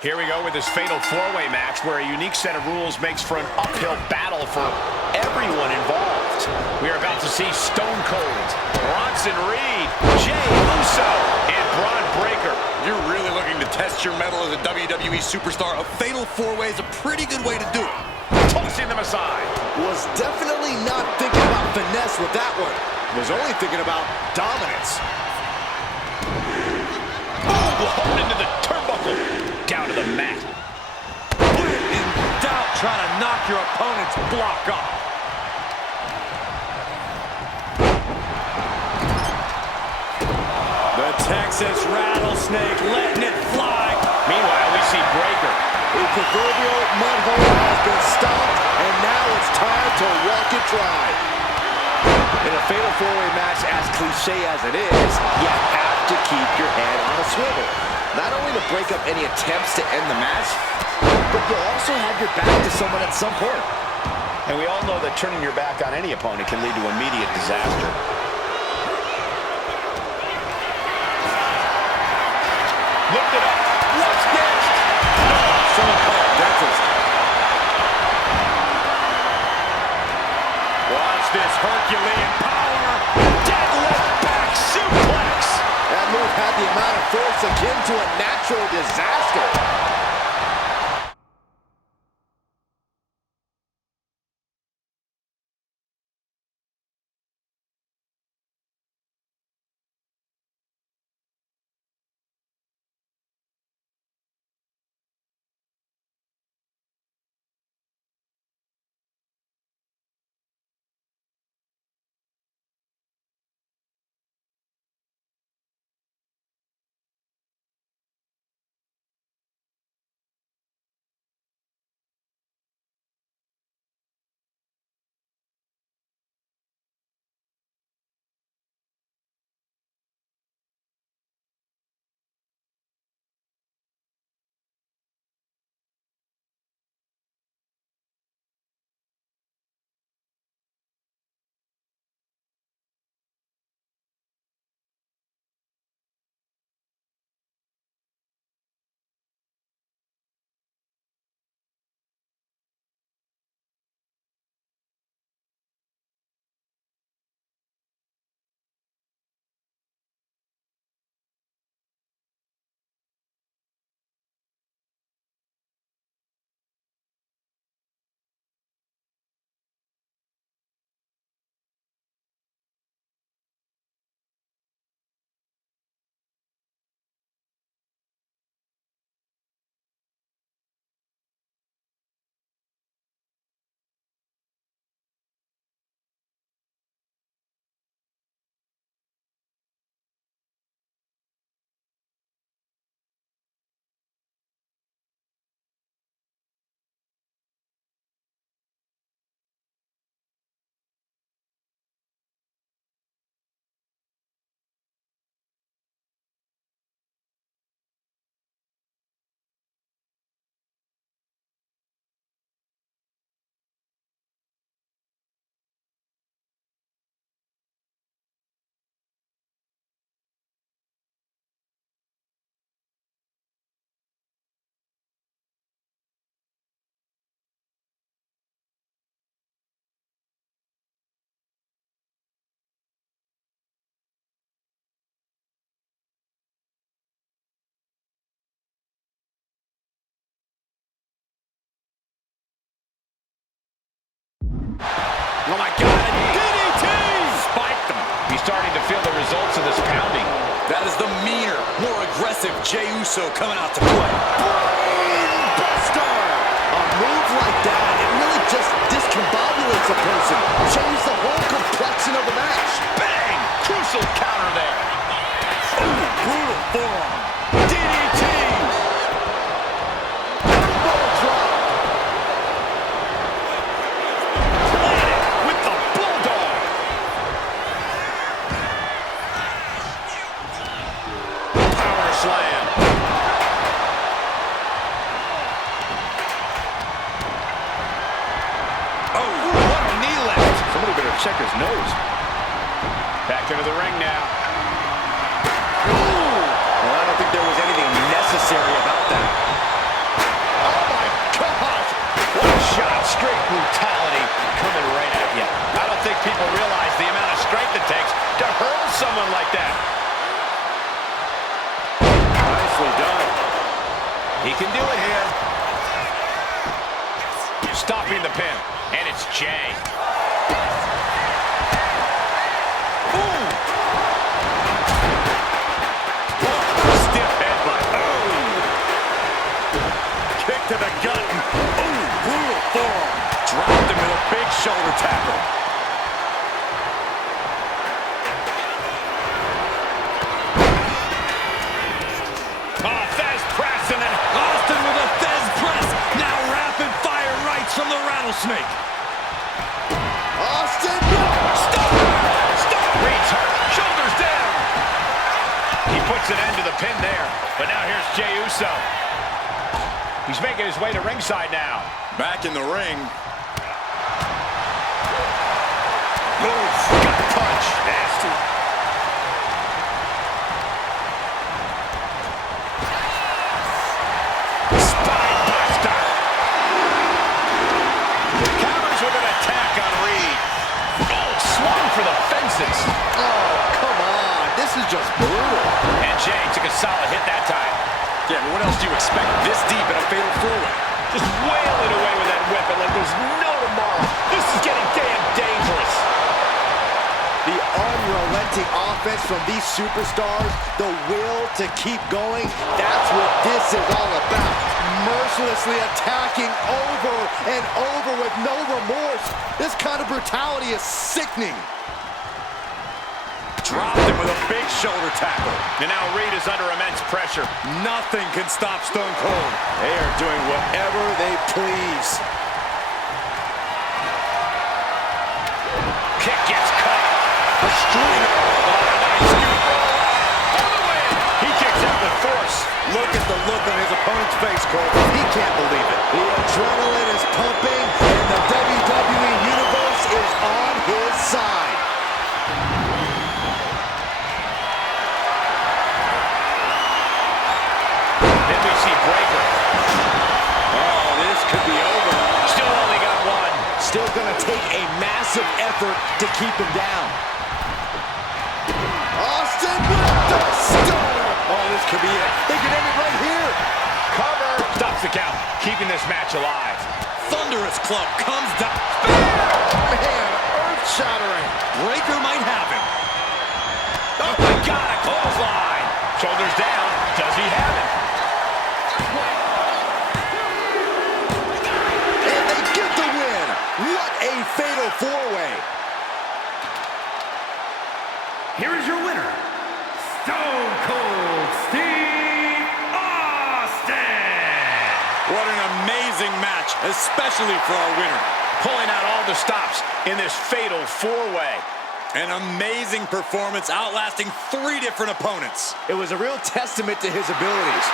Here we go with this fatal four-way match where a unique set of rules makes for an uphill battle for everyone involved. We are about to see Stone Cold, Bronson Reed, Jey Uso, and Braun Breaker. You're really looking to test your mettle as a WWE superstar. A fatal four-way is a pretty good way to do it. Tossing them aside. Was definitely not thinking about finesse with that one. Was only thinking about dominance. Hard into the turnbuckle. Down to the mat. When in doubt, try to knock your opponent's block off. The Texas Rattlesnake letting it fly. Meanwhile, we see Breaker. The proverbial mud hole has been stopped, and now it's time to walk it dry. In a fatal four-way match, as cliche as it is, you have to keep your head on a swivel. Not only to break up any attempts to end the match, but you'll also have your back to someone at some point. And we all know that turning your back on any opponent can lead to immediate disaster. Lift it up. What's next? Someone call a dentist. Watch this Herculean power. Deadlift back suplex. That move had the amount of force akin to a natural disaster. Oh my God, DDT! Spiked them. He's starting to feel the results of this pounding. That is the meaner, more aggressive Jey Uso coming out to play. Brainbuster! A move like that, it really just discombobulates a person. Changes the whole complexion of the match. Bang! Crucial counter there. Ooh, brutal forearm. DDT! Elbow drop. Planted with the Bulldog. Power slam. Oh, what a knee lift. Somebody better check his nose. Back into the ring now. Well, I don't think there was anything necessary about that. Straight brutality coming right at you. I don't think people realize the amount of strength it takes to hurt someone like that. Nicely done. He can do it here. Stopping the pin. And it's Jay. Ooh. Stiff headbutt. Oh. Kick to the gut. Ooh, brutal forearm. Dropped him with a big shoulder tackle. Oh, Fez press and then Austin with a Fez press. Now rapid fire rights from the rattlesnake. Austin, stop! Stop! Reed's hurt. Shoulders down. He puts an end to the pin there. But now here's Jey Uso. He's making his way to ringside now. Back in the ring. Oof, gut punch. Nasty. Spine buster. Counters with an attack on Reed. Oh, swung for the fences. oh, come on. This is just brutal. And Jey took a solid hit that time. Yeah, but what else do you expect this deep in a fatal four-way? Just wailing away with that weapon like there's no tomorrow. This is getting damn dangerous. The unrelenting offense from these superstars, the will to keep going, that's what this is all about. Mercilessly attacking over and over with no remorse. This kind of brutality is sickening. Dropped him with a big shoulder tackle. And now Reed is under immense pressure. Nothing can stop Stone Cold. They are doing whatever they please. Kick gets cut. A string. Oh, nice scoop roll. All the way. He kicks out with force. Look at the look on his opponent's face, Cole. He can't believe it. The adrenaline is pumping, and the WWE Universe is on his side. Then we see Breaker. Oh, this could be over. Still only got one. Still gonna take a massive effort to keep him down. Austin with the stunner. Oh, this could be it. They could end it right here. Cover. Stops the count. Keeping this match alive. Thunderous club comes down. Man, earth-shattering. Breaker might have him. Oh my God, a clothesline. Shoulders down. Does he have it? And they get the win. What a fatal four-way. Here is your winner, Stone Cold Steve Austin. What an amazing match, especially for our winner. Pulling out all the stops in this fatal four-way. An amazing performance, outlasting 3 different opponents. It was a real testament to his abilities.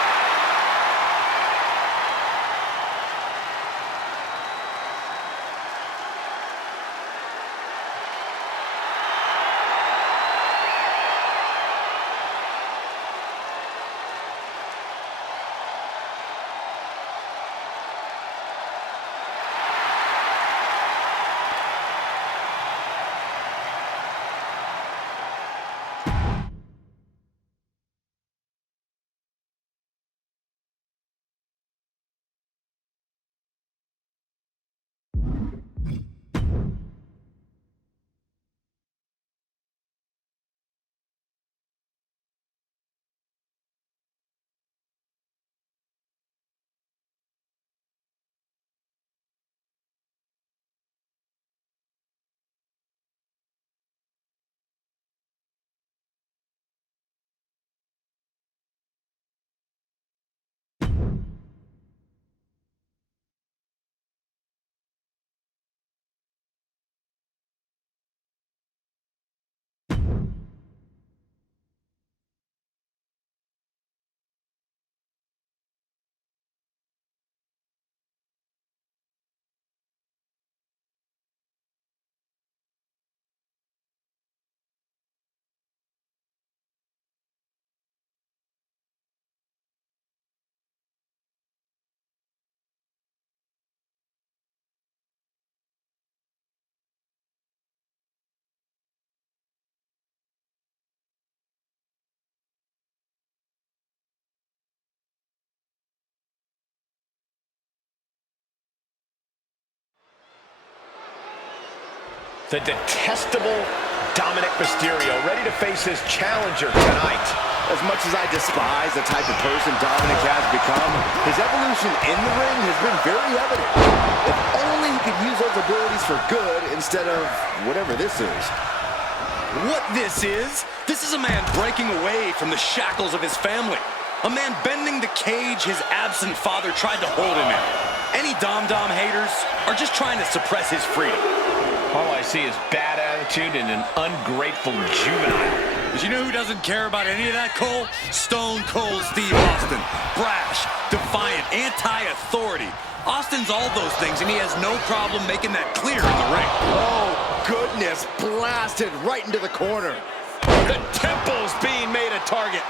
The detestable Dominic Mysterio, ready to face his challenger tonight. As much as I despise the type of person Dominic has become, his evolution in the ring has been very evident. If only he could use those abilities for good instead of whatever this is. What this is a man breaking away from the shackles of his family. A man bending the cage his absent father tried to hold him in. Any Dom haters are just trying to suppress his freedom. All I see is bad attitude and an ungrateful juvenile. Did you know who doesn't care about any of that, Cole? Stone Cold Steve Austin. Brash, defiant, anti-authority. Austin's all those things, and he has no problem making that clear in the ring. Oh, goodness, blasted right into the corner. The temple's being made a target.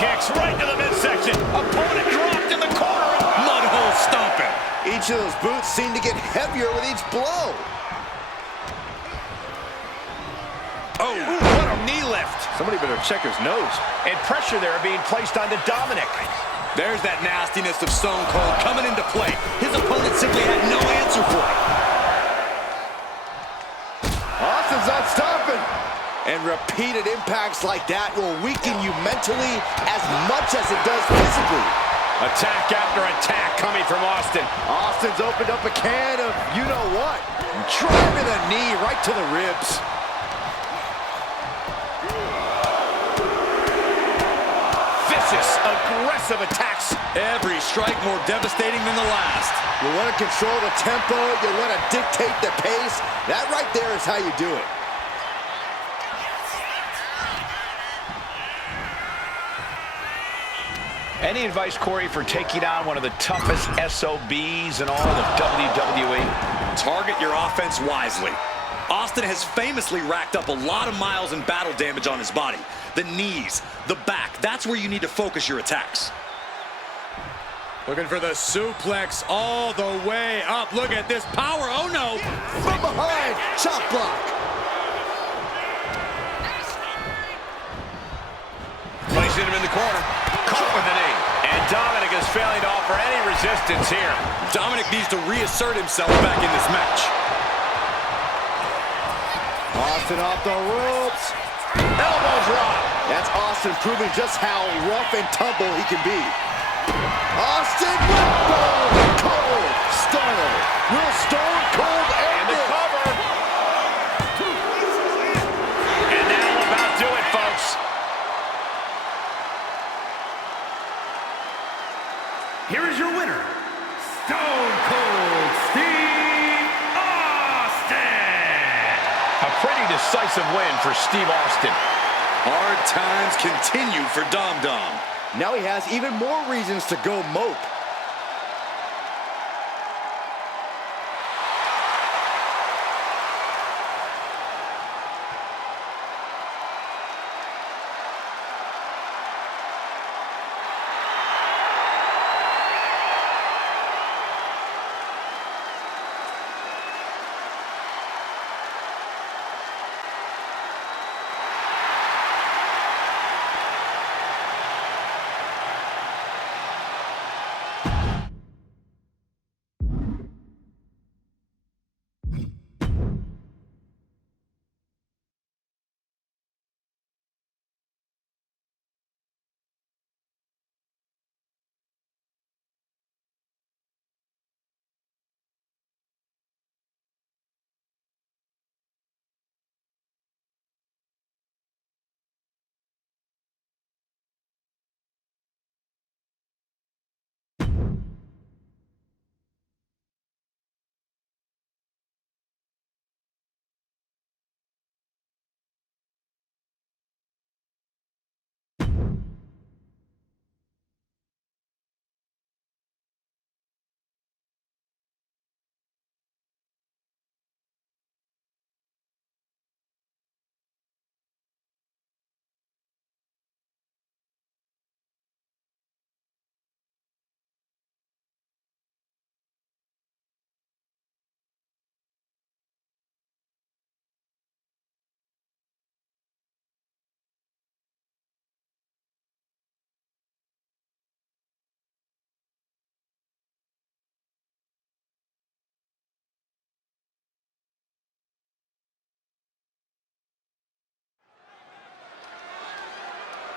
Kicks right to the midsection. Opponent dropped in the corner. Mudhole stomping. Each of those boots seem to get heavier with each blow. Oh, what a knee lift. Somebody better check his nose. And pressure there being placed onto Dominic. There's that nastiness of Stone Cold coming into play. His opponent simply had no answer for it. Austin's not stopping. And repeated impacts like that will weaken you mentally as much as it does physically. Attack after attack coming from Austin. Austin's opened up a can of you-know-what. Driving a knee right to the ribs. Vicious, aggressive attacks. Every strike more devastating than the last. You want to control the tempo. You want to dictate the pace. That right there is how you do it. Any advice, Corey, for taking on one of the toughest SOBs in all of WWE? Target your offense wisely. Austin has famously racked up a lot of miles and battle damage on his body. The knees, the back, that's where you need to focus your attacks. Looking for the suplex all the way up. Look at this power. Oh, no. From behind, chop block. Placing him in the corner. Caught with the knee. And Dominic is failing to offer any resistance here. Dominic needs to reassert himself back in this match. Austin off the ropes. Elbow drop. That's Austin proving just how rough and tumble he can be. Austin with Stone Cold Stunner. Will Stone Cold end the it? cover. And that'll about do it, folks. Here is your winner, Stone Cold Steve Austin. A pretty decisive win for Steve Austin. Hard times continue for Dom. Now he has even more reasons to go mope.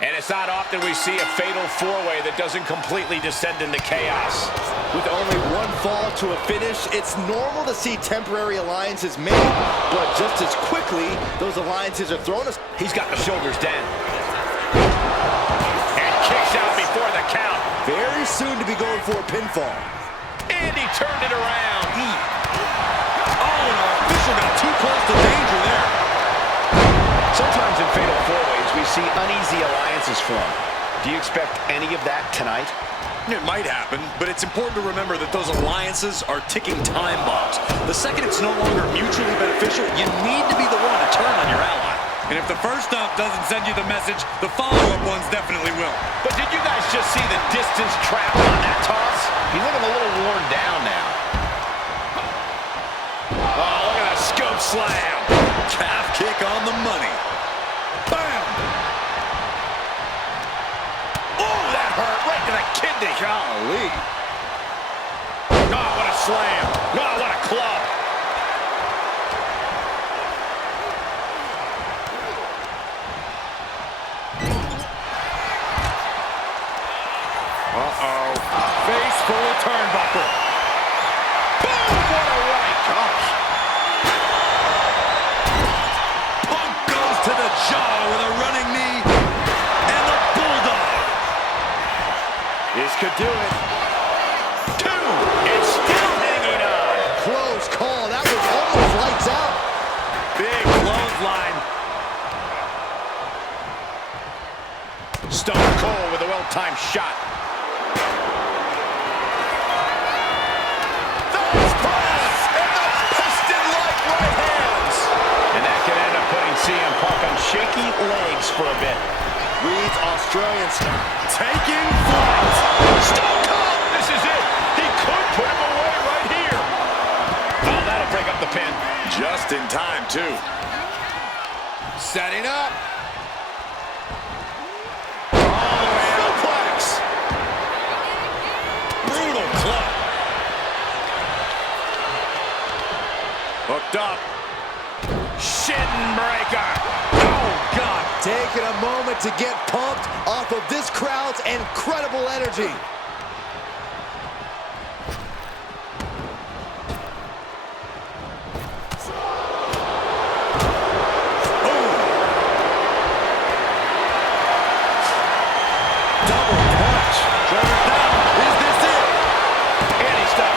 And it's not often we see a fatal four-way that doesn't completely descend into chaos. With only one fall to a finish, it's normal to see temporary alliances made, but just as quickly, those alliances are thrown. He's got the shoulders down. And kicks out before the count. Very soon to be going for a pinfall. And he turned it around. Oh, and our official got too close to danger there. Sometimes in fatal four-ways, we see uneasy alliances form. Do you expect any of that tonight? It might happen, but it's important to remember that those alliances are ticking time bombs. The second it's no longer mutually beneficial, you need to be the one to turn on your ally. And if the first stomp doesn't send you the message, the follow-up ones definitely will. But did you guys just see the distance traveled on that toss? He's looking a little worn down now. Oh, look at that scope slam. Calf kick on the money. Bam! Oh, that hurt right to the kidney. Golly. Oh, what a slam. Oh, what a club. Uh-oh. Face full of turnbuckle. Boom, what a right. Gosh. Punk goes to the jaw with a running knee. And the bulldog. This could do it. Two. It's still hanging on. Close call. That was almost lights out. Big clothesline. Stone Cold with a well-timed shot. CM Punk on shaky legs for a bit. Reed's Australians taking flight. Stone Cold! This is it. He could put him away right here. Oh, that'll break up the pin. Just in time, too. Setting up. All the way suplex. Brutal club. Hooked up. Shin breaker. Oh, God. taking a moment to get pumped off of this crowd's incredible energy.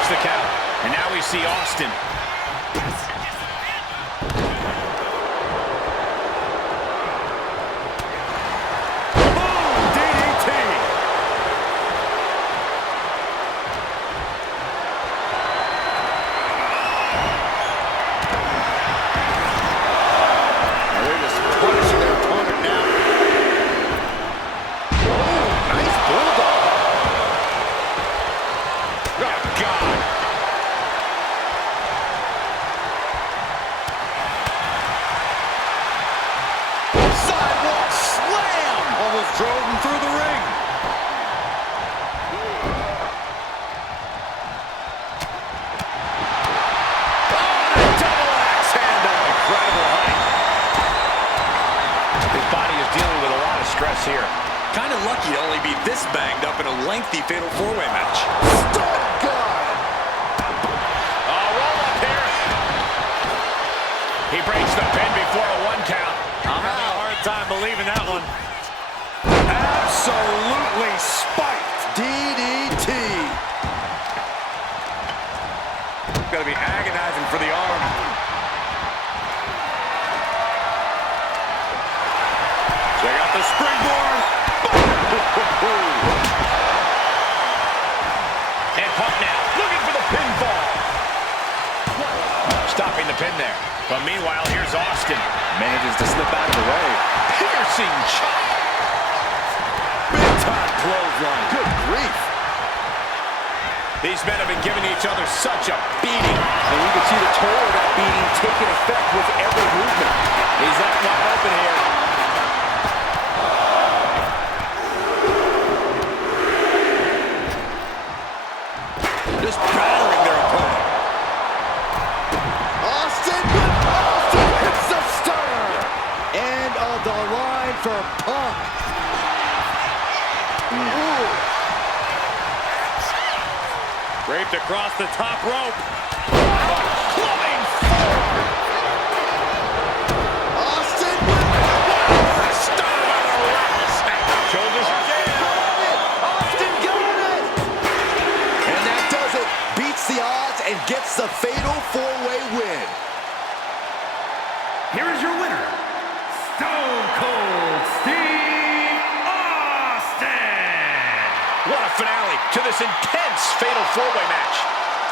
The count. And now we see Austin. Boom! DDT! They're just punishing their opponent now. Oh, nice bulldog. Oh, God. Sidewalk slam! Almost drove him through the ring. Oh, and a double axe handle. Incredible height. His body is dealing with a lot of stress here. Kind of lucky to only be this banged up in a lengthy fatal four-way match. Stop guard. Oh, roll up here. He breaks the pin before a one count. I'm having a hard time believing that one. Absolutely spiked. DDT. Got to be agonizing for the arm. Check out the springboard. And Punk now looking for the pinfall. Stopping the pin there. But meanwhile, here's Austin. Manages to slip out of the way. Piercing chop. Big time clothesline. Good grief. These men have been giving each other such a beating. And you can see the toll of that beating taking effect with every movement. He's out wide open here. Just battering their opponent. Austin hits the stunner. End of the line for Punk. Draped across the top rope. Clubbing forward. Austin. Shoulders are down. Austin got it. And that does it. Beats the odds and gets the fatal four-way win. Here is your winner, Stone Cold Steve Austin. What a finale to this intense fatal four-way match.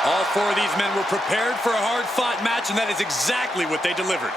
All four of these men were prepared for a hard-fought match, and that is exactly what they delivered.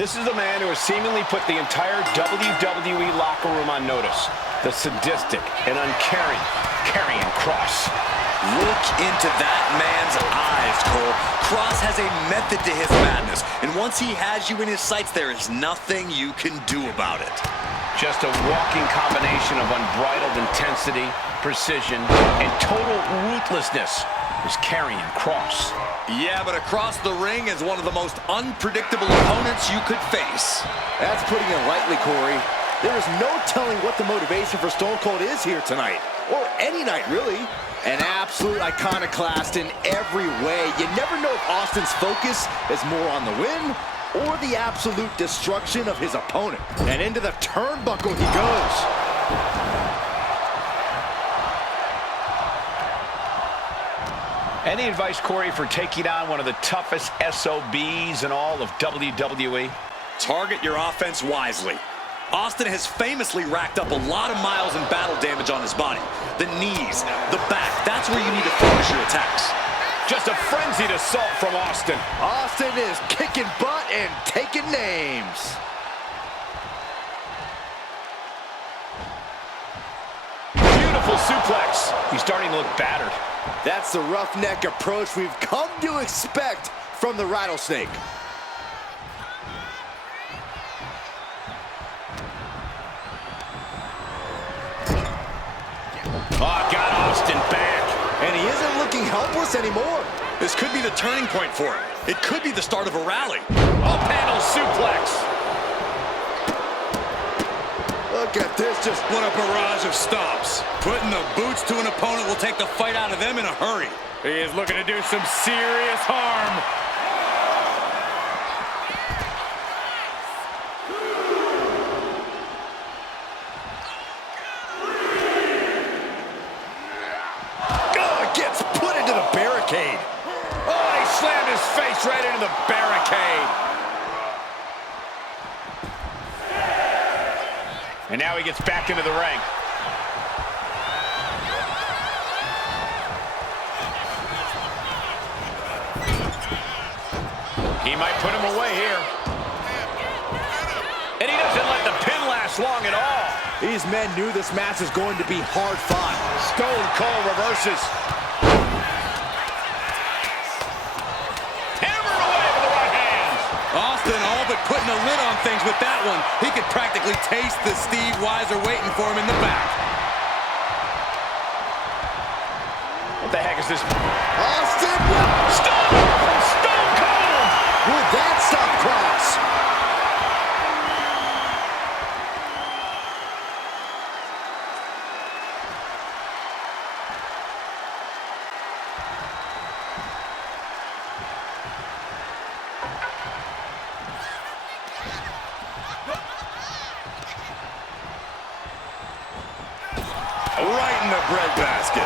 This is the man who has seemingly put the entire WWE locker room on notice. The sadistic and uncaring Karrion Kross. Look into that man's eyes, Cole. Kross has a method to his madness, and once he has you in his sights, there is nothing you can do about it. Just a walking combination of unbridled intensity, precision, and total ruthlessness is Karrion Kross. Yeah, but across the ring is one of the most unpredictable opponents you could face. That's putting it lightly, Corey. There is no telling what the motivation for Stone Cold is here tonight. Or any night, really. An absolute iconoclast in every way. You never know if Austin's focus is more on the win or the absolute destruction of his opponent. And into the turnbuckle he goes. Any advice, Corey, for taking on one of the toughest SOBs in all of WWE? Target your offense wisely. Austin has famously racked up a lot of miles and battle damage on his body. The knees, the back, that's where you need to focus your attacks. Just a frenzied assault from Austin. Austin is kicking butt and taking names. Beautiful suplex. He's starting to look battered. That's the roughneck approach we've come to expect from the Rattlesnake. Oh, got Austin back. And he isn't looking helpless anymore. This could be the turning point for him. It could be the start of a rally. Up handle suplex. Look at this, just What a barrage of stops. Putting the boots to an opponent will take the fight out of them in a hurry. He is looking to do some serious harm. gets put into the barricade. Oh, he slammed his face right into the barricade. And now he gets back into the ring. He might put him away here. And he doesn't let the pin last long at all. These men knew this match was going to be hard fought. Stone Cold reverses. Hammered away with the right hand. Austin all but putting a lid on things with that one. He could practically taste the Steve Weiser waiting for him in the back. What the heck is this? Austin! Stone Cold! Would that stop Cross? Right in the breadbasket.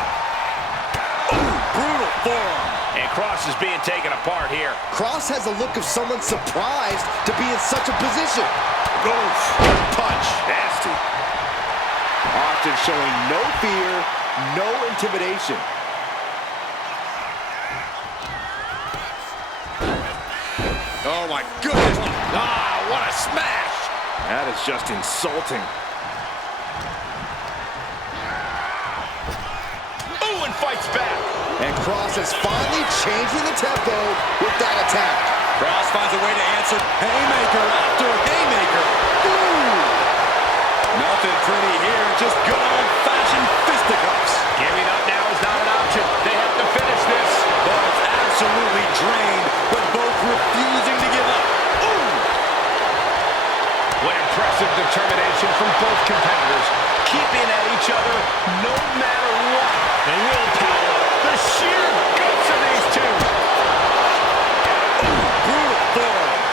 Brutal forearm. And Cross is being taken apart here. Cross has a look of someone surprised to be in such a position. Oof. Punch. Nasty. Austin showing no fear, no intimidation. Oh my goodness. Ah, what a smash. That is just insulting. Ooh, and fights back. And Cross is finally changing the tempo with that attack. Cross finds a way to answer. Haymaker after haymaker. Ooh! Nothing pretty here. Just good old-fashioned fisticuffs. Giving up now is not an option. They have to finish this. Both absolutely drained, but both refusing to give up. Ooh! What impressive determination from both competitors. Keeping at each other no matter what. The willpower, the sheer guts of these two. Ooh, brutal forearm.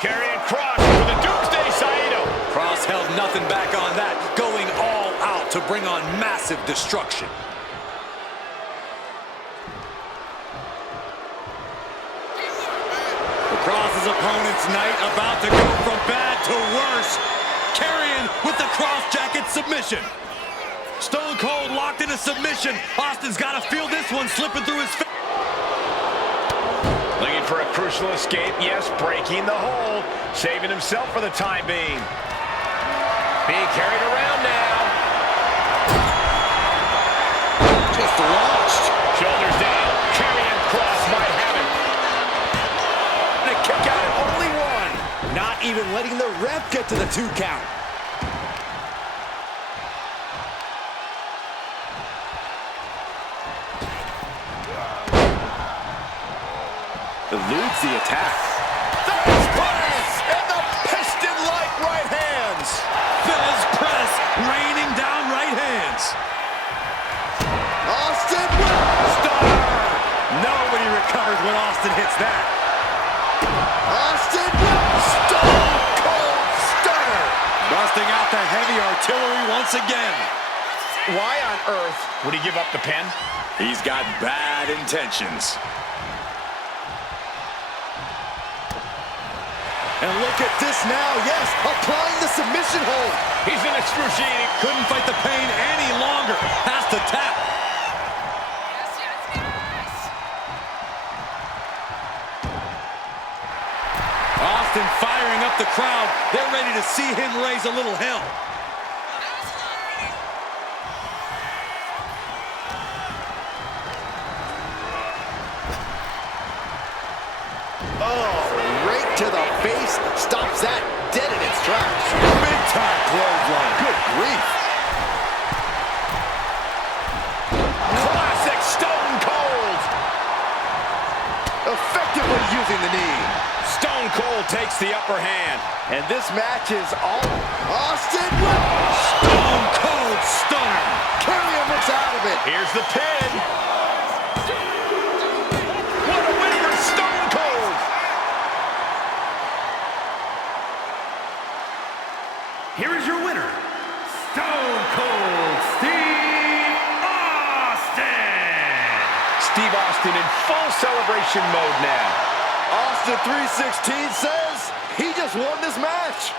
Carrying Cross with a doomsday Saito. Cross held nothing back on that, going all out to bring on massive destruction. Cross's opponent's night about to go from bad to worse. Carrying with the cross jacket submission. Stone Cold locked in a submission. Austin's got to feel this one slipping through his fingers. Looking for a crucial escape. Yes, breaking the hold. Saving himself for the time being. Being carried around now. Just launched. Shoulders down. Carrying Cross might have it. And a kick out at only one. Not even letting the ref get to the 2 count. Eludes the attack. Fez press and the piston-like right hands. Fez press, raining down right hands. Austin! Stunner! Nobody recovers when Austin hits that. Austin! Stone Cold Stunner! Busting out the heavy artillery once again. Why on earth would he give up the pin? He's got bad intentions. And look at this now, yes, applying the submission hold. He's in excruciating. Couldn't fight the pain any longer. Has to tap. Austin firing up the crowd. They're ready to see him raise a little hell. Oh, right to the face, stops that dead in its tracks. Big-time clothesline. Good grief. Classic Stone Cold. Effectively using the knee. Stone Cold takes the upper hand. And this match is all Austin. Stone Cold Stunner. Carrion looks out of it. Here's the pin. What a win for Stone Cold. Here is your winner, Stone Cold Steve Austin. Steve Austin in full celebration mode now. Austin 316 says, He just won this match.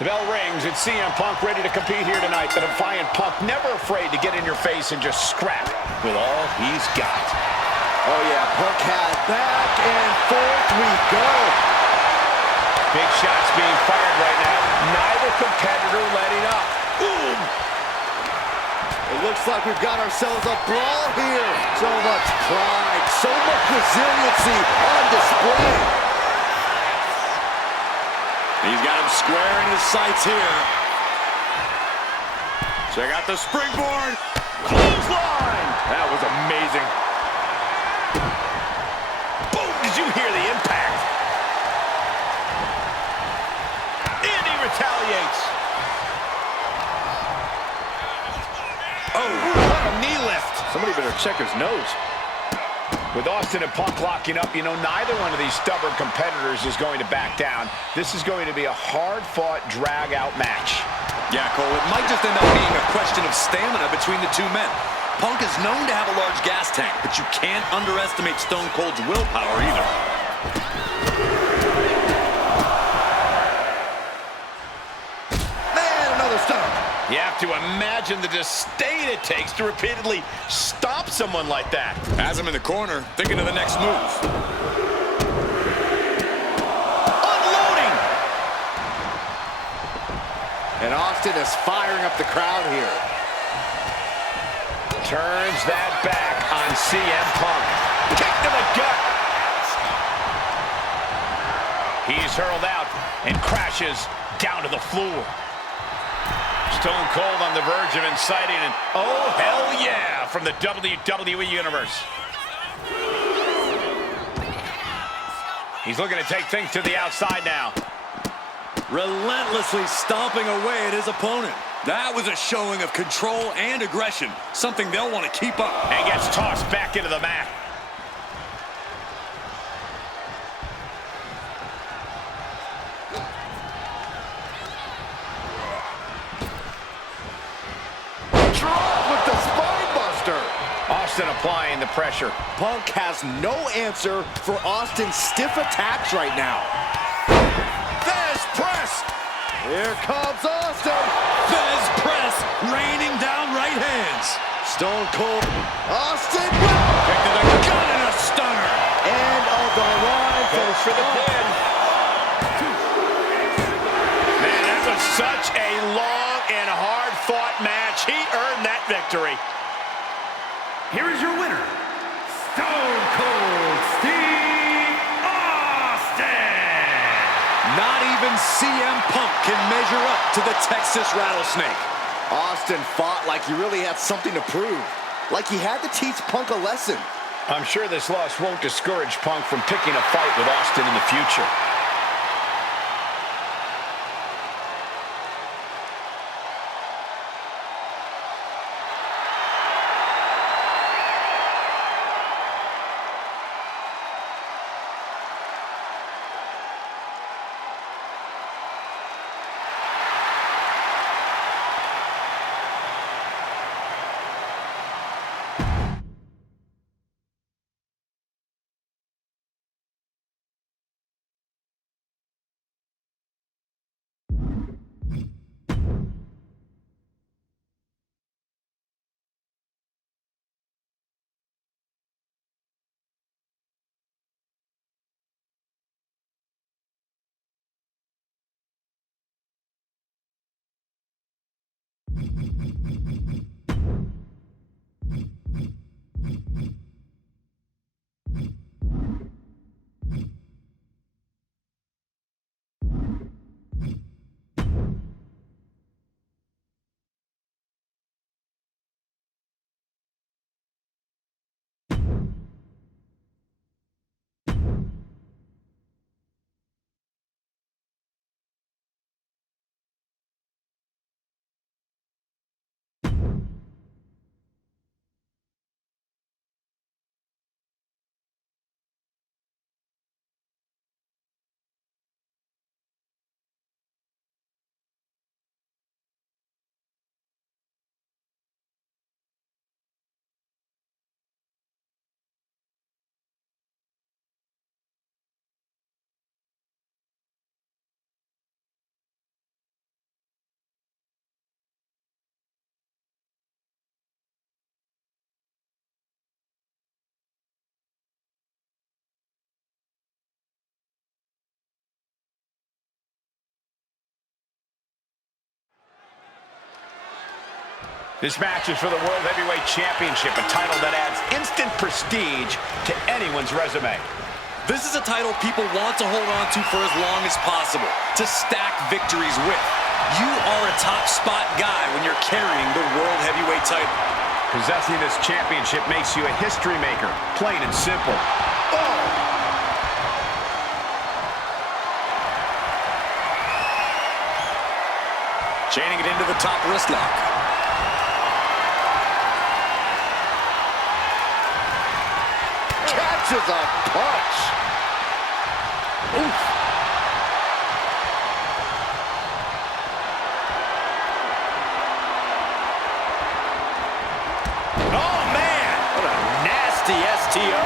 The bell rings. It's CM Punk ready to compete here tonight. The defiant Punk, never afraid to get in your face and just scrap with all he's got. Oh, yeah, Punk had back and forth we go. Big shots being fired right now. Neither competitor letting up. Boom! It looks like we've got ourselves a brawl here. So much pride, so much resiliency on display. He's got him square in his sights here. Check out the springboard. Clothesline! That was amazing. Boom! Did you hear the impact? And he retaliates. Oh, what a knee lift. Somebody better check his nose. With Austin and Punk locking up, you know, neither one of these stubborn competitors is going to back down. This is going to be a hard-fought, drag-out match. Yeah, Cole, it might just end up being a question of stamina between the two men. Punk is known to have a large gas tank, but you can't underestimate Stone Cold's willpower either. Man, another stomp. You have to imagine the disdain it takes to repeatedly stop someone like that. Has him in the corner, thinking of the next move. Unloading! And Austin is firing up the crowd here. Turns that back on CM Punk. Kick to the gut. He's hurled out and crashes down to the floor. Stone Cold on the verge of inciting an oh, hell yeah, from the WWE Universe. He's looking to take things to the outside now. Relentlessly stomping away at his opponent. That was a showing of control and aggression, something they'll want to keep up. And gets tossed back into the mat. With the spine buster. Austin applying the pressure. Punk has no answer for Austin's stiff attacks right now. Fez press. Here comes Austin. Fez press, raining down right hands. Stone Cold. Austin. Kick to the gut and a stunner. End of the line. Goes for the pin. Man, that was such a long and hard-fought match. He earned that victory. Here is your winner, Stone Cold Steve Austin. Not even CM Punk can measure up to the Texas Rattlesnake. Austin fought like he really had something to prove. Like he had to teach Punk a lesson. I'm sure this loss won't discourage Punk from picking a fight with Austin in the future. This match is for the World Heavyweight Championship, a title that adds instant prestige to anyone's resume. This is a title people want to hold on to for as long as possible, to stack victories with. You are a top spot guy when you're carrying the World Heavyweight title. Possessing this championship makes you a history maker, plain and simple. Oh! Chaining it into the top wrist lock. Catches a punch. Oof. Oh, man! What a nasty STO.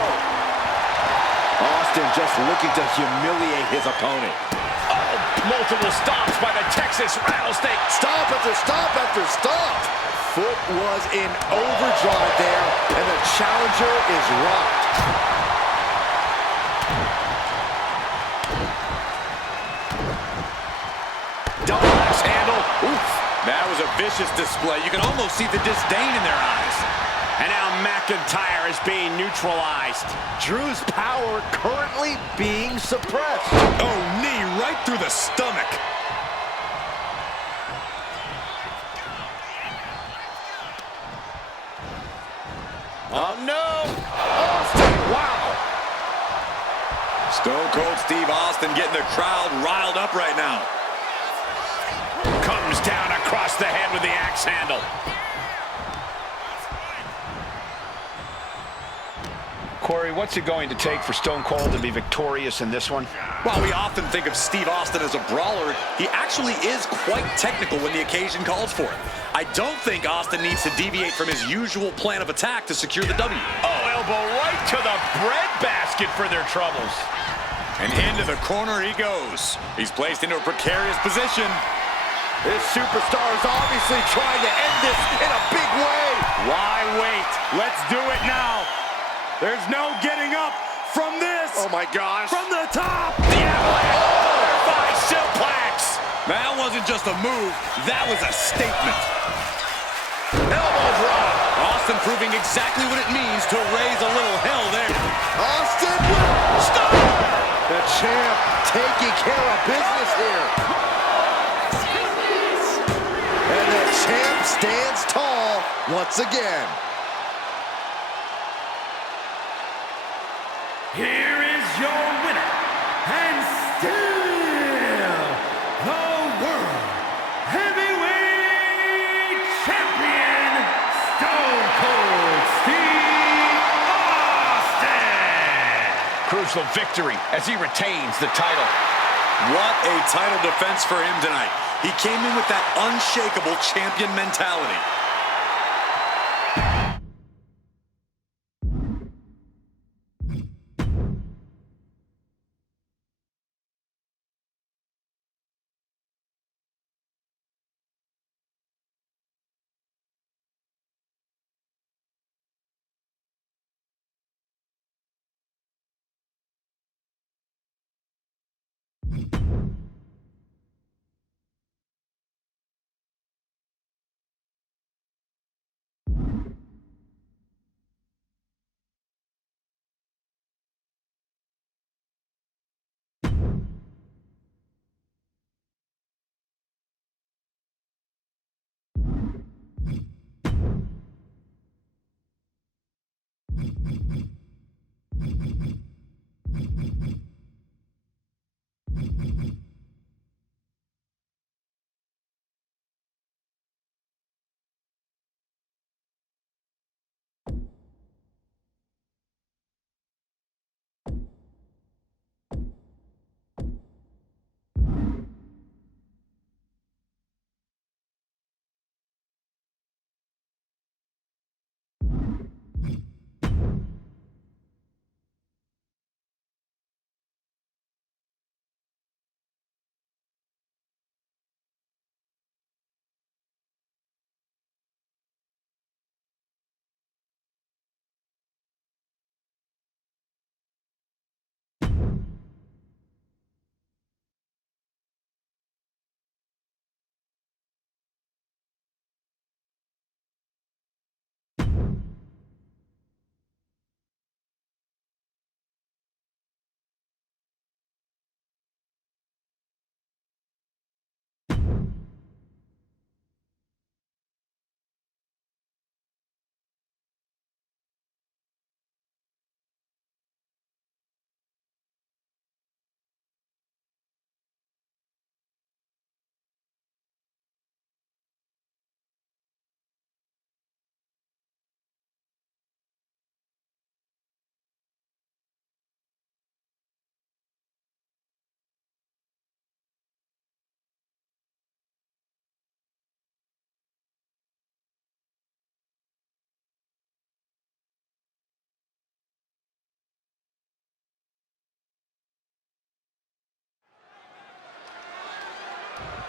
Austin just looking to humiliate his opponent. Oh, multiple stomps by the Texas Rattlesnake. Stomp after stomp after stomp. Foot was in overdrive there, and the challenger is rocked. Double axe handle. Oof. That was a vicious display. You can almost see the disdain in their eyes. And now McIntyre is being neutralized. Drew's power currently being suppressed. Oh, knee right through the stomach. Oh, no! Austin, wow! Stone Cold Steve Austin getting the crowd riled up right now. Comes down across the head with the axe handle. Corey, what's it going to take for Stone Cold to be victorious in this one? While we often think of Steve Austin as a brawler, he actually is quite technical when the occasion calls for it. I don't think Austin needs to deviate from his usual plan of attack to secure the W. Oh, elbow right to the breadbasket for their troubles. And into the corner he goes. He's placed into a precarious position. This superstar is obviously trying to end this in a big way. Why wait? Let's do it now. There's no getting up from this. Oh my gosh. From the top. The avalanche. Butterfly suplex. That wasn't just a move, that was a statement. Elbow drop. Austin proving exactly what it means to raise a little hell there. Austin with stunner. The champ taking care of business here. And the champ stands tall once again. Here is your winner, and still the World Heavyweight Champion, Stone Cold Steve Austin. Crucial victory as he retains the title. What a title defense for him tonight. He came in with that unshakable champion mentality.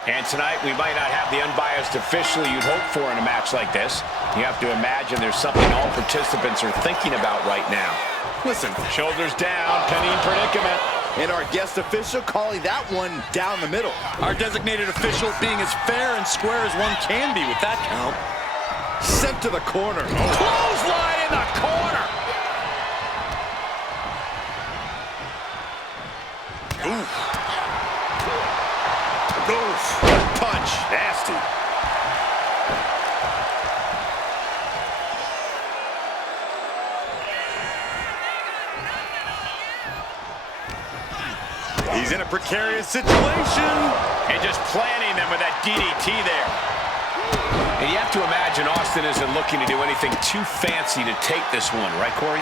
And tonight, we might not have the unbiased official you'd hope for in a match like this. You have to imagine there's something all participants are thinking about right now. Listen, Shoulders down, penny in predicament. and our guest official calling that one down the middle. Our designated official being as fair and square as one can be with that count. Sent to the corner. Clothesline in the corner. Oof. Good punch. Nasty. He's in a precarious situation. And just planting them with that DDT there. And you have to imagine Austin isn't looking to do anything too fancy to take this one, right, Corey?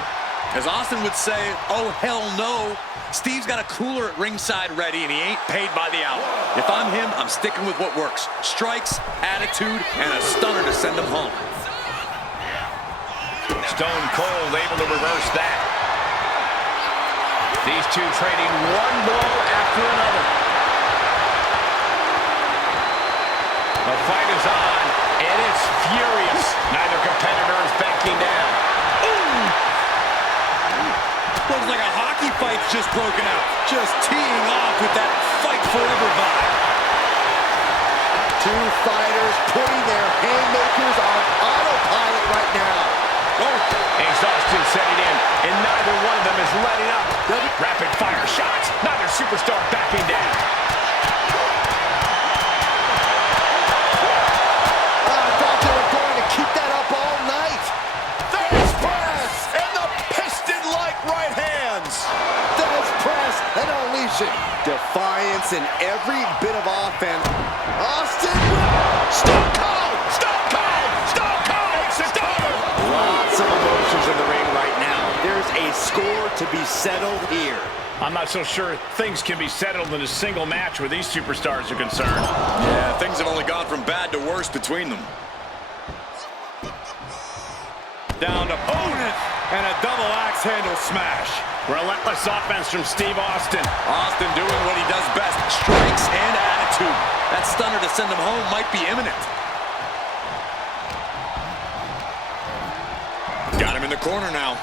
As Austin would say, oh, hell no. Steve's got a cooler at ringside ready, and he ain't paid by the hour. If I'm him, I'm sticking with what works. Strikes, attitude, and a stunner to send him home. Stone Cold able to reverse that. These two trading one blow after another. The fight is on, and it's furious. Neither competitor is backing down. Looks like a hockey fight's just broken out. Just teeing off with that fight forever vibe. Two fighters putting their haymakers on autopilot right now. Oh, exhaustion setting in, and neither one of them is letting up. Rapid fire shots, neither superstar backing down. I thought they were going to keep that up all night. There's press and the piston-like right hands. There's press and unleashing. Defiance in every bit of offense. Austin, Stone Cold, Stone Cold, Stone Cold, makes it over. Lots of emotions in the ring right now. There's a score to be settled here. I'm not so sure things can be settled in a single match where these superstars are concerned. Yeah, things have only gone from bad to worse between them. Down to opponent and a double axe handle smash. Relentless offense from Steve Austin. Austin doing what he does best, strikes and attitude. That stunner to send him home might be imminent. Got him in the corner now.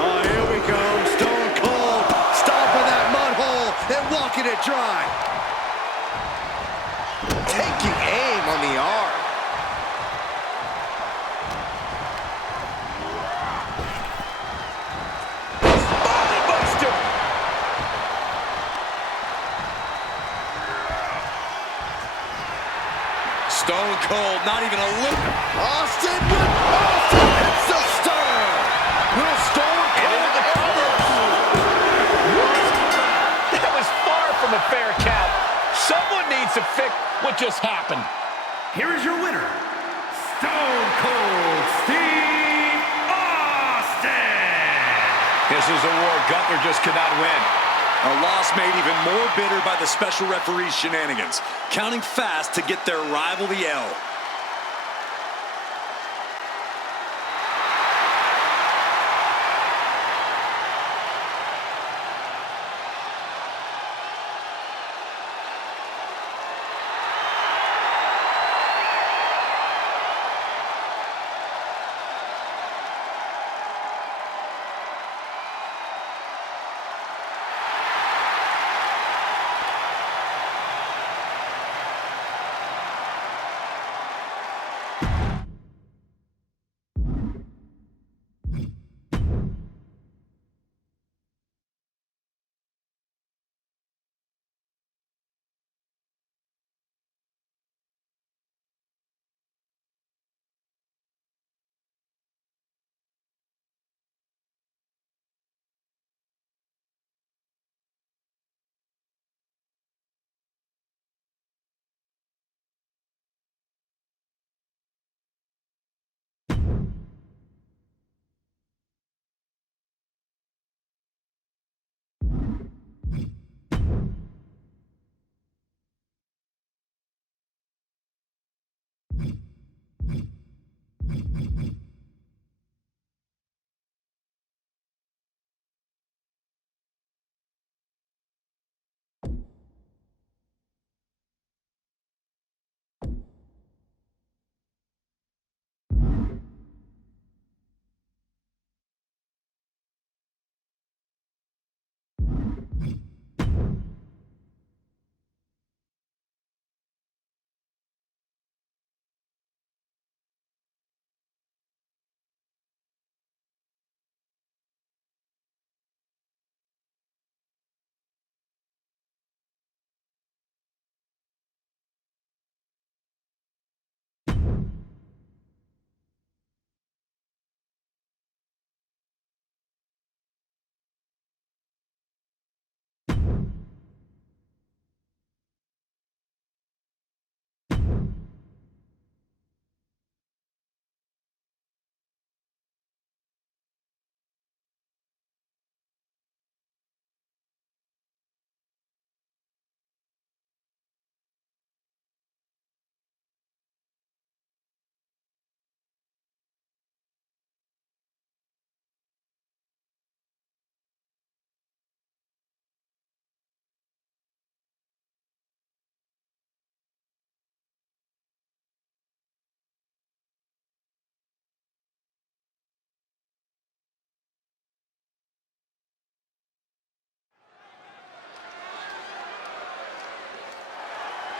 Oh, here we go. Stone Cold stomping that mud hole and walking it dry. Taking aim on the arm. Body buster. Stone Cold, not even a look. Austin hits the stunner. Will Stone Cold ever? That was far from a fair count. Someone needs to fix what just happened. Here is your winner, Stone Cold Steve Austin. This is a war Gunther just could not win. A loss made even more bitter by the special referee's shenanigans, counting fast to get their rival the L.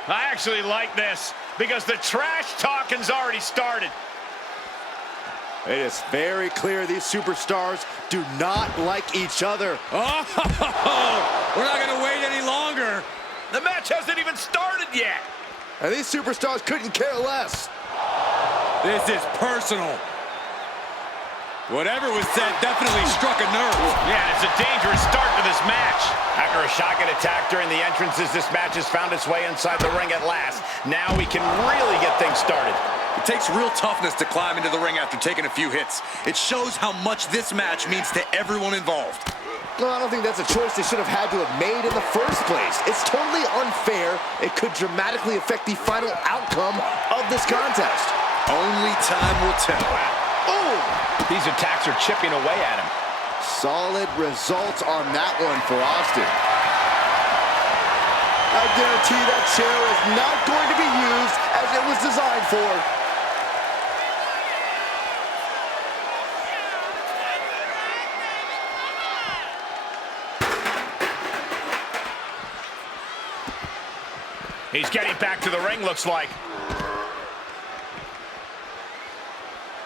I actually like this because the trash talking's already started. It is very clear these superstars do not like each other. Oh, we're not going to wait any longer. The match hasn't even started yet. And these superstars couldn't care less. This is personal. Whatever was said definitely struck a nerve. Yeah, it's a dangerous start to this match. After a shotgun attack during the entrances, this match has found its way inside the ring at last. Now we can really get things started. It takes real toughness to climb into the ring after taking a few hits. It shows how much this match means to everyone involved. No, I don't think that's a choice they should have had to have made in the first place. It's totally unfair. It could dramatically affect the final outcome of this contest. Only time will tell. Oh! These attacks are chipping away at him. Solid results on that one for Austin. I guarantee that chair is not going to be used as it was designed for. He's getting back to the ring, looks like.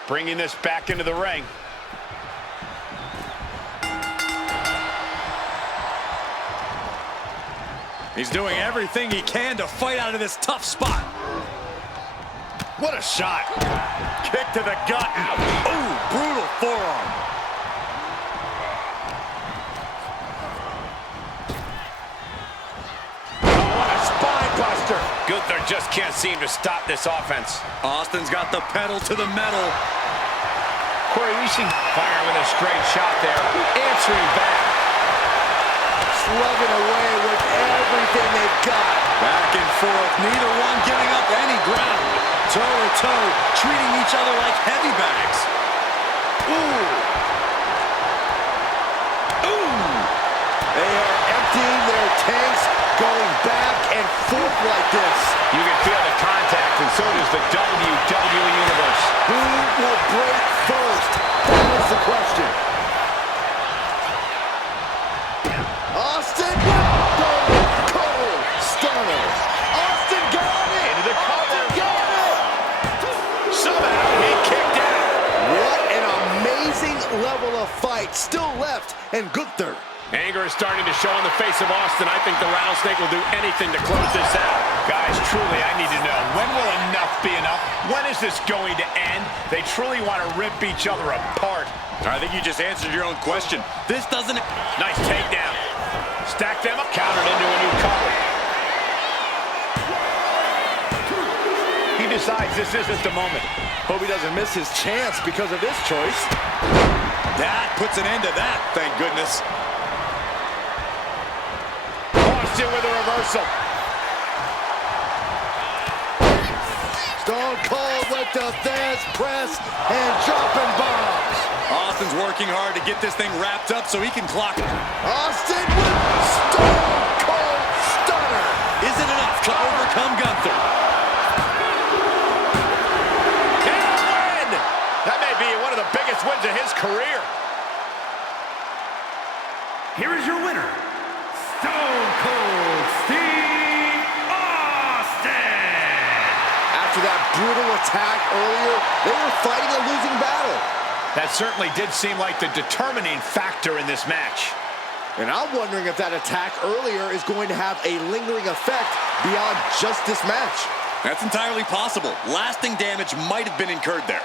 Bringing this back into the ring. He's doing everything he can to fight out of this tough spot. What a shot. Kick to the gut. Ooh, brutal forearm. Gunther just can't seem to stop this offense. Austin's got the pedal to the metal. Corey, we see fire with a straight shot there. Answering back. Slugging away with everything they've got. Back and forth, neither one giving up any ground. Toe to toe, treating each other like heavy bags. Ooh. Ooh. They are emptying their tanks, going back and forth like this. You can feel the contact, and so does the WWE Universe. Who will break first? That is the question. Austin with the cold stunner. Austin got it. Into the cover. Austin got it. Somehow he kicked out. What an amazing level of fight still left in Gunther. Anger is starting to show on the face of Austin. I think the Rattlesnake will do anything to close this out. Guys, truly, I need to know, when will enough be enough? When is this going to end? They truly want to rip each other apart. I think you just answered your own question. This doesn't... Nice takedown. Stack them up. Countered into a new cover. He decides this isn't the moment. Hope he doesn't miss his chance because of this choice. That puts an end to that, thank goodness. Austin with a reversal. Stone Cold with the fast press and dropping bombs. Austin's working hard to get this thing wrapped up so he can clock it. Austin with Stone Cold Stunner. Is it enough to overcome Gunther? And a win! That may be one of the biggest wins of his career. Here is your winner, Stone Cold Steve Austin. After that brutal attack earlier, they were fighting a losing battle. That certainly did seem like the determining factor in this match. And I'm wondering if that attack earlier is going to have a lingering effect beyond just this match. That's entirely possible. Lasting damage might have been incurred there.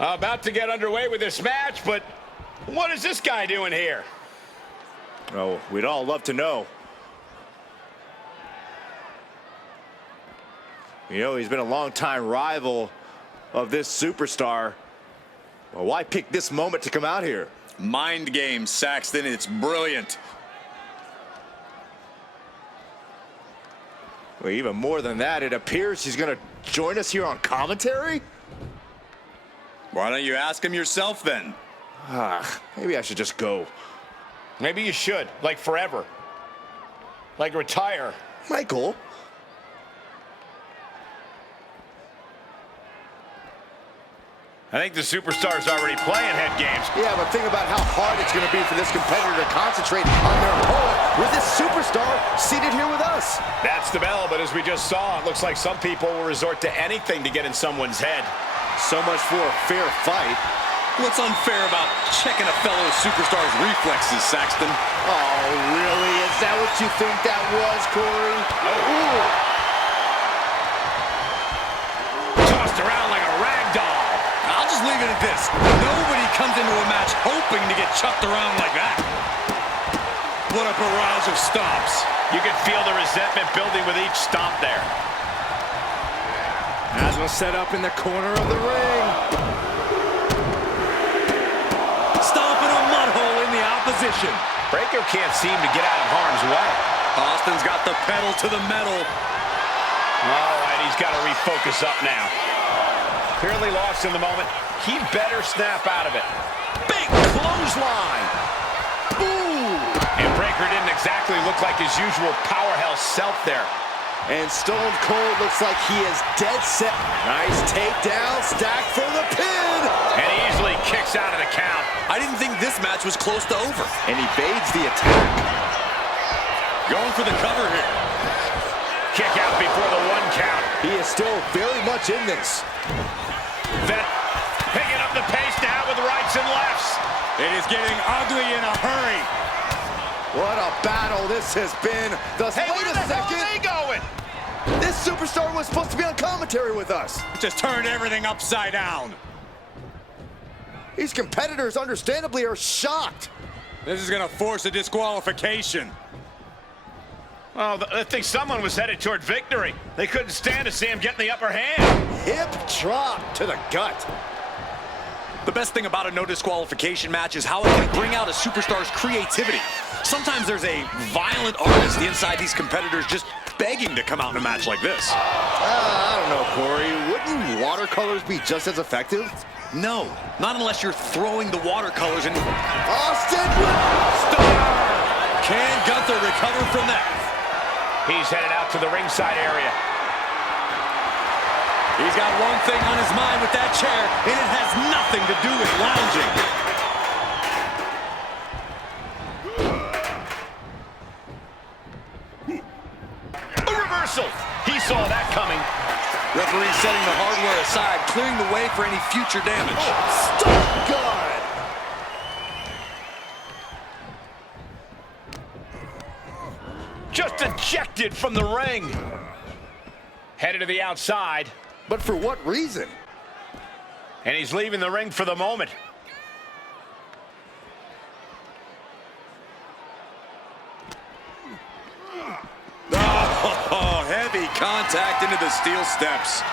About to get underway with this match, but what is this guy doing here? Oh, we'd all love to know. You know, he's been a longtime rival of this superstar. Well, why pick this moment to come out here? Mind games, Saxton. It's brilliant. Well, even more than that, it appears he's going to join us here on commentary? Why don't you ask him yourself then? Maybe I should just go. Maybe you should, like forever. Like retire. Michael? I think the superstar's already playing head games. Yeah, but think about how hard it's going to be for this competitor to concentrate on their opponent with this superstar seated here with us. That's the bell, but as we just saw, it looks like some people will resort to anything to get in someone's head. So much for a fair fight. What's unfair about checking a fellow superstar's reflexes, Saxton? Oh, really? Is that what you think that was, Corey? Oh. Tossed around like a rag doll. I'll just leave it at this. Nobody comes into a match hoping to get chucked around like that. What a barrage of stomps. You can feel the resentment building with each stomp there. As was set up in the corner of the ring. Stomping a mud hole in the opposition. Breaker can't seem to get out of harm's way. Austin's got the pedal to the metal. All right, he's got to refocus up now. Clearly lost in the moment. He better snap out of it. Big clothesline. Ooh. And Breaker didn't exactly look like his usual powerhouse self there. And Stone Cold looks like he is dead set. Nice takedown, stack for the pin. And he easily kicks out of the count. I didn't think this match was close to over. And evades the attack. Going for the cover here. Kick out before the 1 count. He is still very much in this. Then picking up the pace now with rights and lefts. It is getting ugly in a hurry. What a battle this has been. Hey, Wait where a the hell second. are they going? This superstar was supposed to be on commentary with us. Just turned everything upside down. These competitors understandably are shocked. This is going to force a disqualification. Oh, I think someone was headed toward victory. They couldn't stand to see him getting the upper hand. Hip drop to the gut. The best thing about a no disqualification match is how it can bring out a superstar's creativity. Sometimes there's a violent artist inside these competitors just begging to come out in a match like this. I don't know, Corey. Wouldn't watercolors be just as effective? No, not unless you're throwing the watercolors in. Austin! Can Gunther recover from that? He's headed out to the ringside area. He's got one thing on his mind with that chair, and it has nothing to do with lounging. A reversal. He saw that coming. Referee setting the hardware aside, clearing the way for any future damage. Stop gun! Just ejected from the ring. Headed to the outside. But for what reason? And he's leaving the ring for the moment. Oh, heavy contact into the steel steps.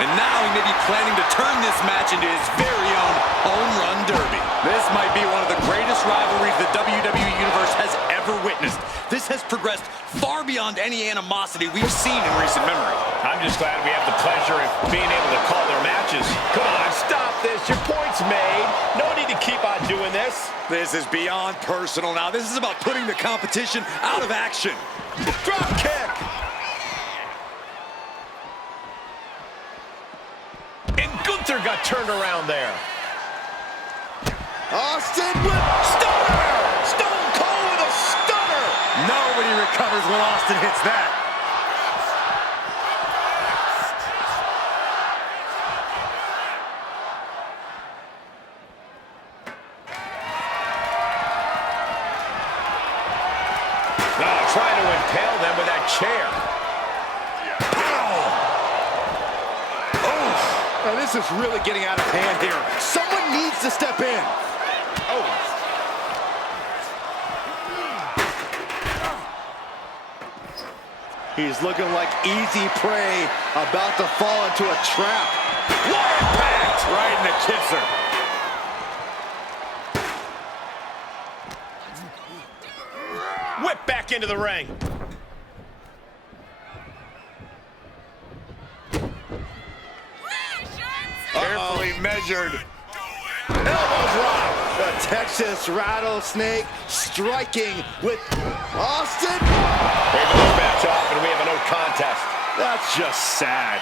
And now he may be planning to turn this match into his very own home run derby. This might be one of the greatest rivalries the WWE Universe has ever witnessed. This has progressed far beyond any animosity we've seen in recent memory. I'm just glad we have the pleasure of being able to call their matches. Come on, stop this. Your point's made. No need to keep on doing this. This is beyond personal now. This is about putting the competition out of action. Drop kick! And Gunther got turned around there. Austin with Stunner! Stone Cold with a stunner! Nobody recovers when Austin hits that. Trying to impale them with that chair. Now, this is really getting out of hand here. Someone needs to step in. Oh. He's looking like easy prey, about to fall into a trap. What impact! Right in the kisser. Whip back into the ring. Carefully measured. Elbow drop. The Texas Rattlesnake striking with Austin. Waving this match off, and we have a no contest. That's just sad.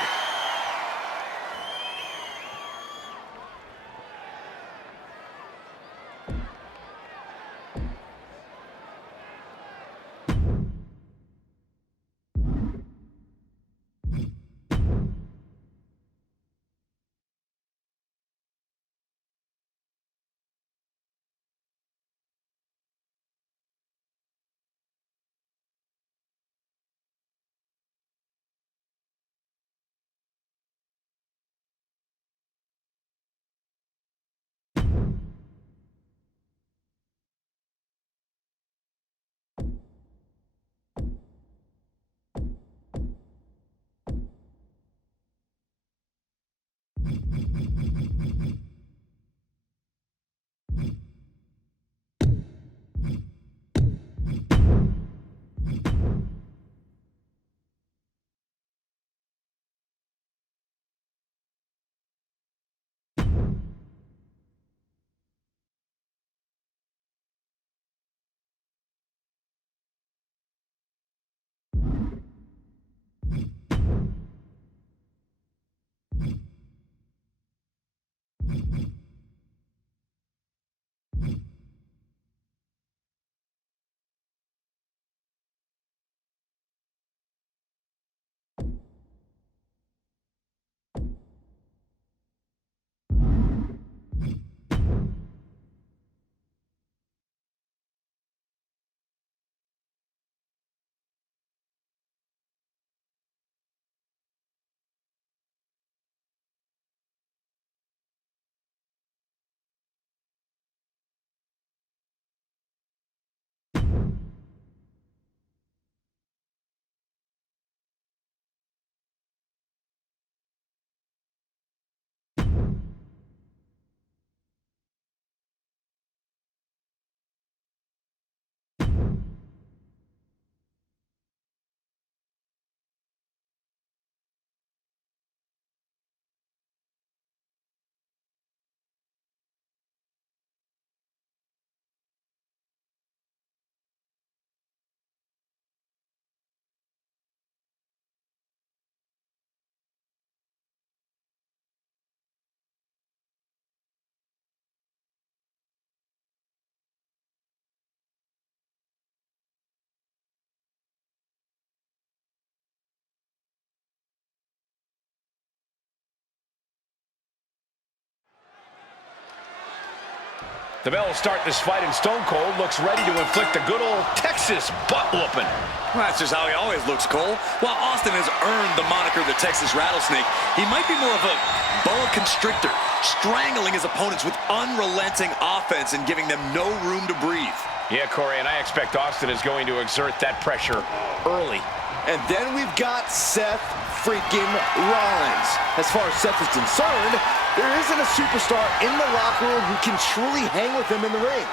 The bell will start this fight, and Stone Cold looks ready to inflict a good old Texas butt-whooping. Well, that's just how he always looks, Cole. While Austin has earned the moniker the Texas Rattlesnake, he might be more of a boa constrictor, strangling his opponents with unrelenting offense and giving them no room to breathe. Yeah, Corey, and I expect Austin is going to exert that pressure early. And then we've got Seth freaking Rollins. As far as Seth is concerned, there isn't a superstar in the locker room who can truly hang with him in the ring.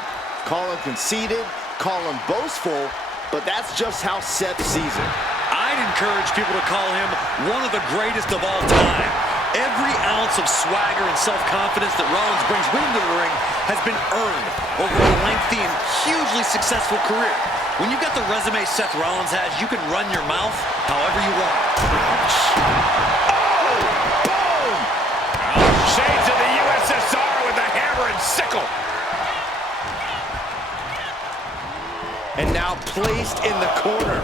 Call him conceited, call him boastful, but that's just how Seth sees it. I'd encourage people to call him one of the greatest of all time. Every ounce of swagger and self-confidence that Rollins brings with him to the ring has been earned over a lengthy and hugely successful career. When you've got the resume Seth Rollins has, you can run your mouth however you want. Oh, boom! Shades of the USSR with the hammer and sickle. And now placed in the corner.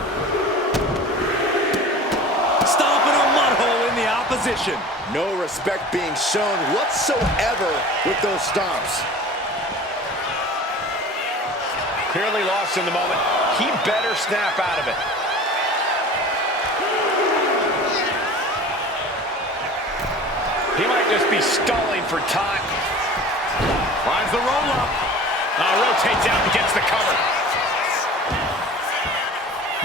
Stomping a mud hole in the opposition. No respect being shown whatsoever with those stomps. Clearly lost in the moment. He better snap out of it. He might just be stalling for time. Finds the roll-up. Rotates out and gets the cover.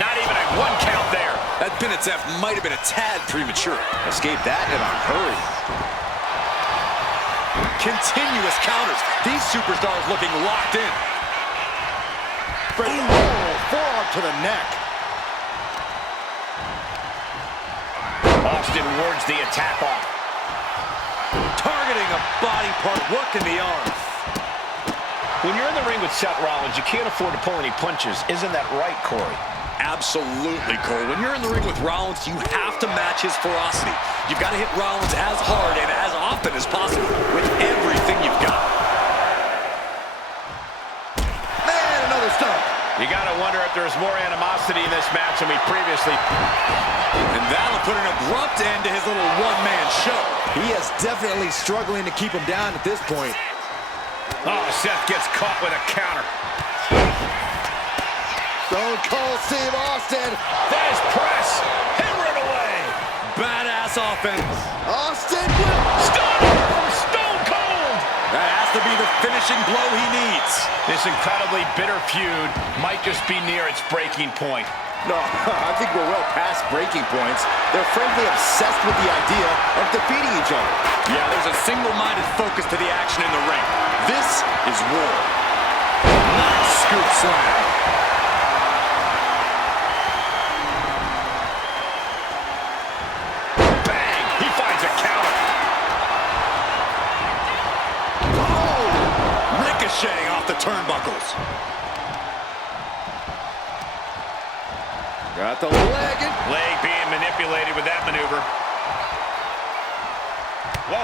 Not even a 1 count there. That pin attempt might have been a tad premature. Escaped that in a hurry. Continuous counters. These superstars looking locked in. Forearm to the neck. Austin wards the attack off. Targeting a body part, working the arm. When you're in the ring with Seth Rollins, you can't afford to pull any punches. Isn't that right, Corey? Absolutely, Cole. When you're in the ring with Rollins, you have to match his ferocity. You've got to hit Rollins as hard and as often as possible with everything you've got. Man, another stomp. You got to wonder if there's more animosity in this match than we previously. And that'll put an abrupt end to his little one-man show. He is definitely struggling to keep him down at this point. Oh, Seth gets caught with a counter. Stone Cold Steve Austin. There's press. Hammering away. Badass offense. Austin. Stunner from Stone Cold. That has to be the finishing blow he needs. This incredibly bitter feud might just be near its breaking point. No, I think we're well past breaking points. They're frankly obsessed with the idea of defeating each other. Yeah, there's a single-minded focus to the action in the ring. This is war. Nice scoop slam. Bang! He finds a counter. Oh! Ricocheting off the turnbuckles. Got the leg in. Leg being manipulated with that maneuver. Whoa.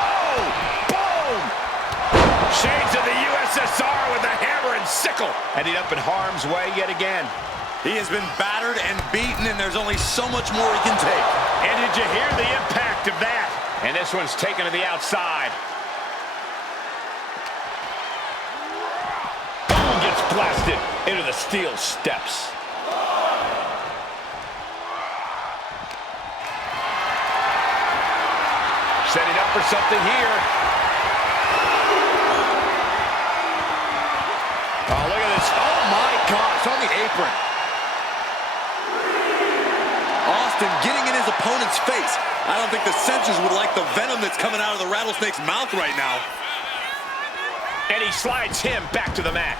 Oh! Boom! Shades of the USSR with the hammer and sickle. Ending up in harm's way yet again. He has been battered and beaten, and there's only so much more he can take. And did you hear the impact of that? And this one's taken to the outside. Boom! Gets blasted into the steel steps. Setting up for something here. Oh, look at this. Oh my gosh, on the apron. Austin getting in his opponent's face. I don't think the censors would like the venom that's coming out of the rattlesnake's mouth right now. And he slides him back to the mat.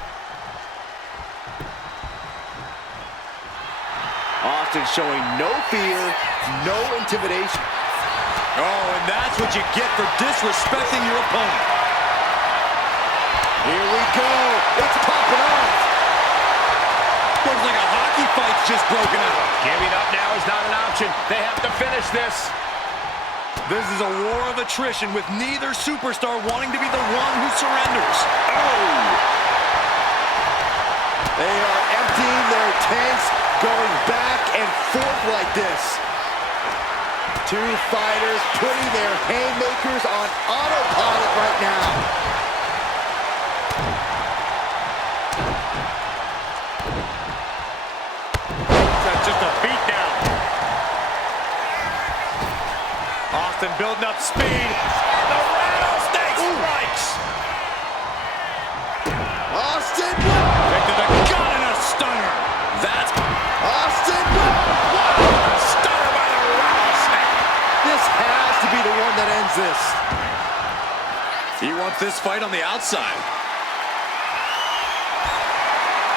Austin showing no fear, no intimidation. Oh, and that's what you get for disrespecting your opponent. Here we go. It's popping off. Looks like a hockey fight's just broken out. Giving up now is not an option. They have to finish this. This is a war of attrition with neither superstar wanting to be the one who surrenders. Oh! They are emptying their tanks, going back and forth like this. Two fighters putting their haymakers on autopilot right now. That's just a beatdown. Austin building up speed. The rattlesnake strikes. Austin. Back to the gun and a stunner. That's Austin. A stunner by the rattlesnake. This has to be the one that ends this. he wants this fight on the outside.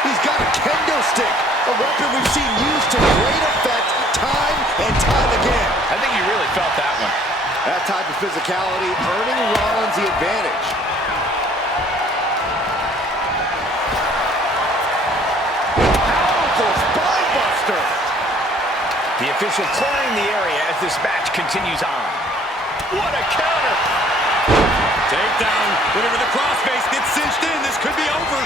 He's got a kendo stick, a weapon we've seen used to great effect time and time again. I think he really felt that one. That type of physicality earning Rollins the advantage. Powerful spine buster. The official clearing the area as this match continues on. What a counter! Takedown. Whenever the crossface gets cinched in, this could be over.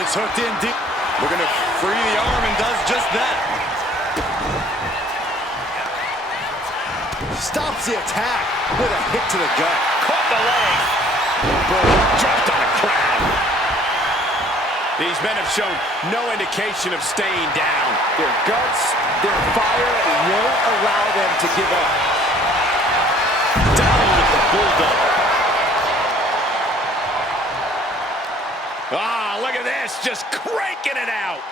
It's hooked in deep. Looking to free the arm and does just that. Stops the attack with a hit to the gut. Caught the leg. Boom. Dropped on the crowd. These men have shown no indication of staying down. Their guts, their fire won't allow them to give up. Down with the bulldog. Ah, look at this, just cranking it out.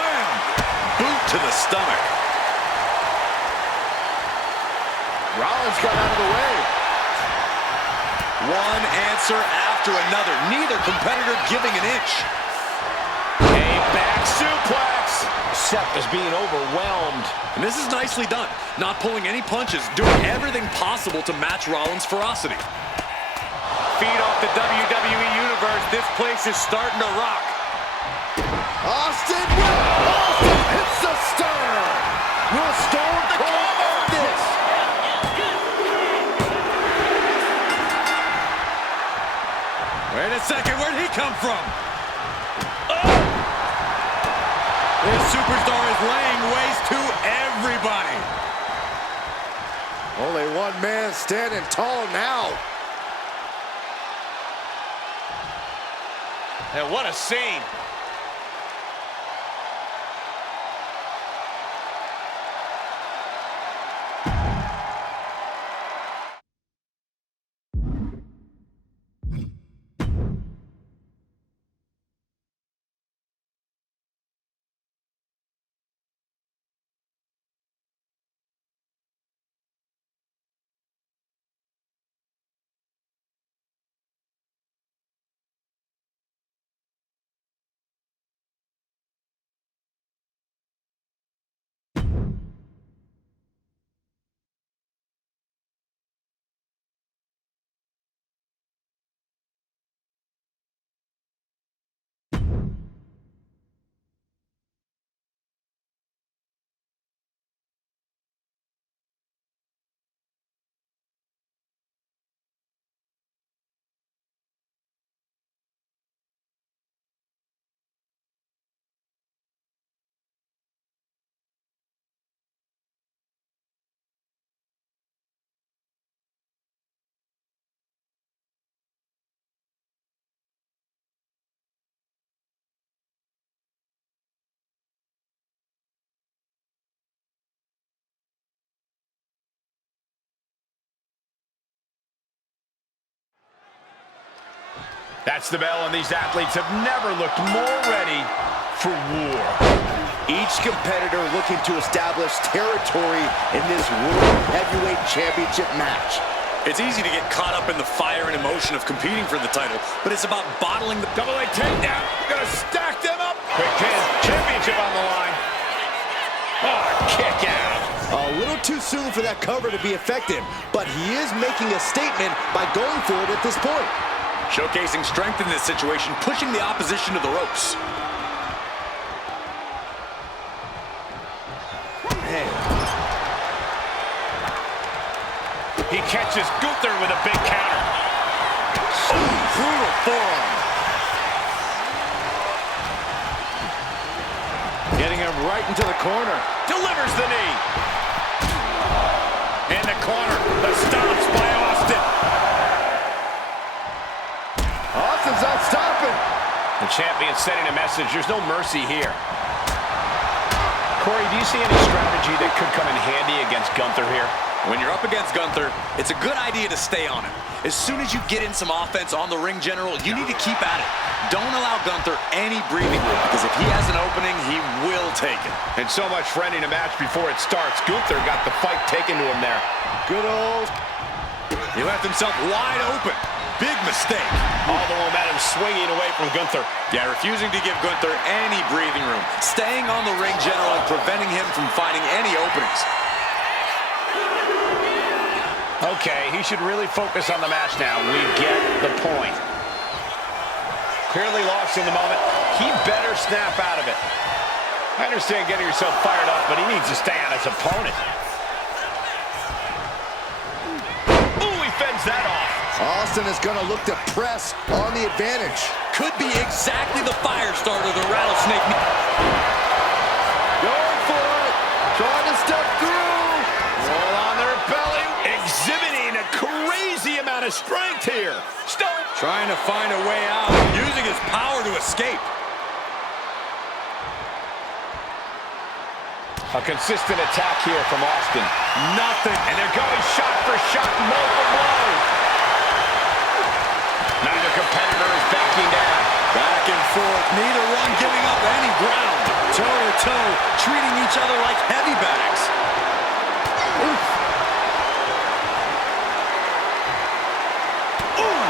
Bam! Boot to the stomach. Rollins got out of the way. One answer after another. Neither competitor giving an inch. A back suplex. Seth is being overwhelmed. And this is nicely done. Not pulling any punches, doing everything possible to match Rollins' ferocity. Feed off the WWE Universe. This place is starting to rock. Austin hits the stunner. Will Stone Cold end this? Wait a second, where'd he come from? Oh! This superstar is laying waste to everybody. Only one man standing tall now. And what a scene. That's the bell, and these athletes have never looked more ready for war. Each competitor looking to establish territory in this World Heavyweight Championship match. It's easy to get caught up in the fire and emotion of competing for the title, but it's about bottling the... Double leg takedown. Gonna stack them up. Quick pin. Championship on the line. Oh, kick out. A little too soon for that cover to be effective, but he is making a statement by going for it at this point. Showcasing strength in this situation, pushing the opposition to the ropes. Man. He catches Gunther with a big counter. Brutal forearm. Getting him right into the corner. Delivers the knee. In the corner. The stomps by Austin. Austin's not stopping. The champion sending a message. There's no mercy here. Corey, do you see any strategy that could come in handy against Gunther here? When you're up against Gunther, it's a good idea to stay on him. As soon as you get in some offense on the ring general, you need to keep at it. Don't allow Gunther any breathing room, because if he has an opening, he will take it. And so much for ending a match before it starts. Gunther got the fight taken to him there. Good old. He left himself wide open. Big mistake. All the momentum swinging away from Gunther. Yeah, refusing to give Gunther any breathing room. Staying on the ring general and preventing him from finding any openings. Okay, he should really focus on the match now. We get the point. Clearly lost in the moment. He better snap out of it. I understand getting yourself fired up, but he needs to stay on his opponent. Ooh, he fends that off. Austin is going to look to press on the advantage. Could be exactly the fire starter the Rattlesnake needs. Going for it. Trying to step through. Roll on their belly. Exhibiting a crazy amount of strength here. Stone Trying to find a way out, using his power to escape. A consistent attack here from Austin. Nothing. And they're going shot for shot, multiple blows. Neither competitor is backing down. Back and forth, neither one giving up any ground. Toe-to-toe, treating each other like heavy bags. Oof. Ooh.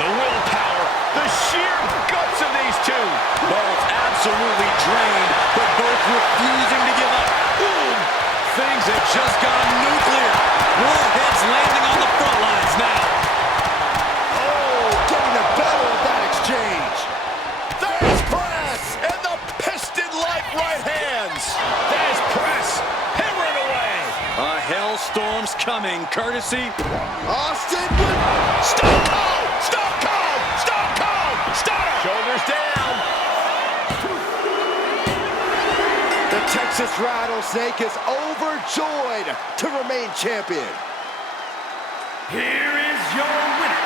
The willpower, the sheer guts of these two. Both absolutely drained, but both refusing to give up. Boom! Things have just gone nuclear. Warheads landing on the front lines now. Oh, getting the better of that exchange. There's press, and the piston-like right hands. There's press, hammering away. A hailstorm's coming, courtesy. Austin with Stone Cold, Stone Cold, Stone Cold, Stunner. Shoulders down. The Texas Rattlesnake is overjoyed to remain champion. Here is your winner,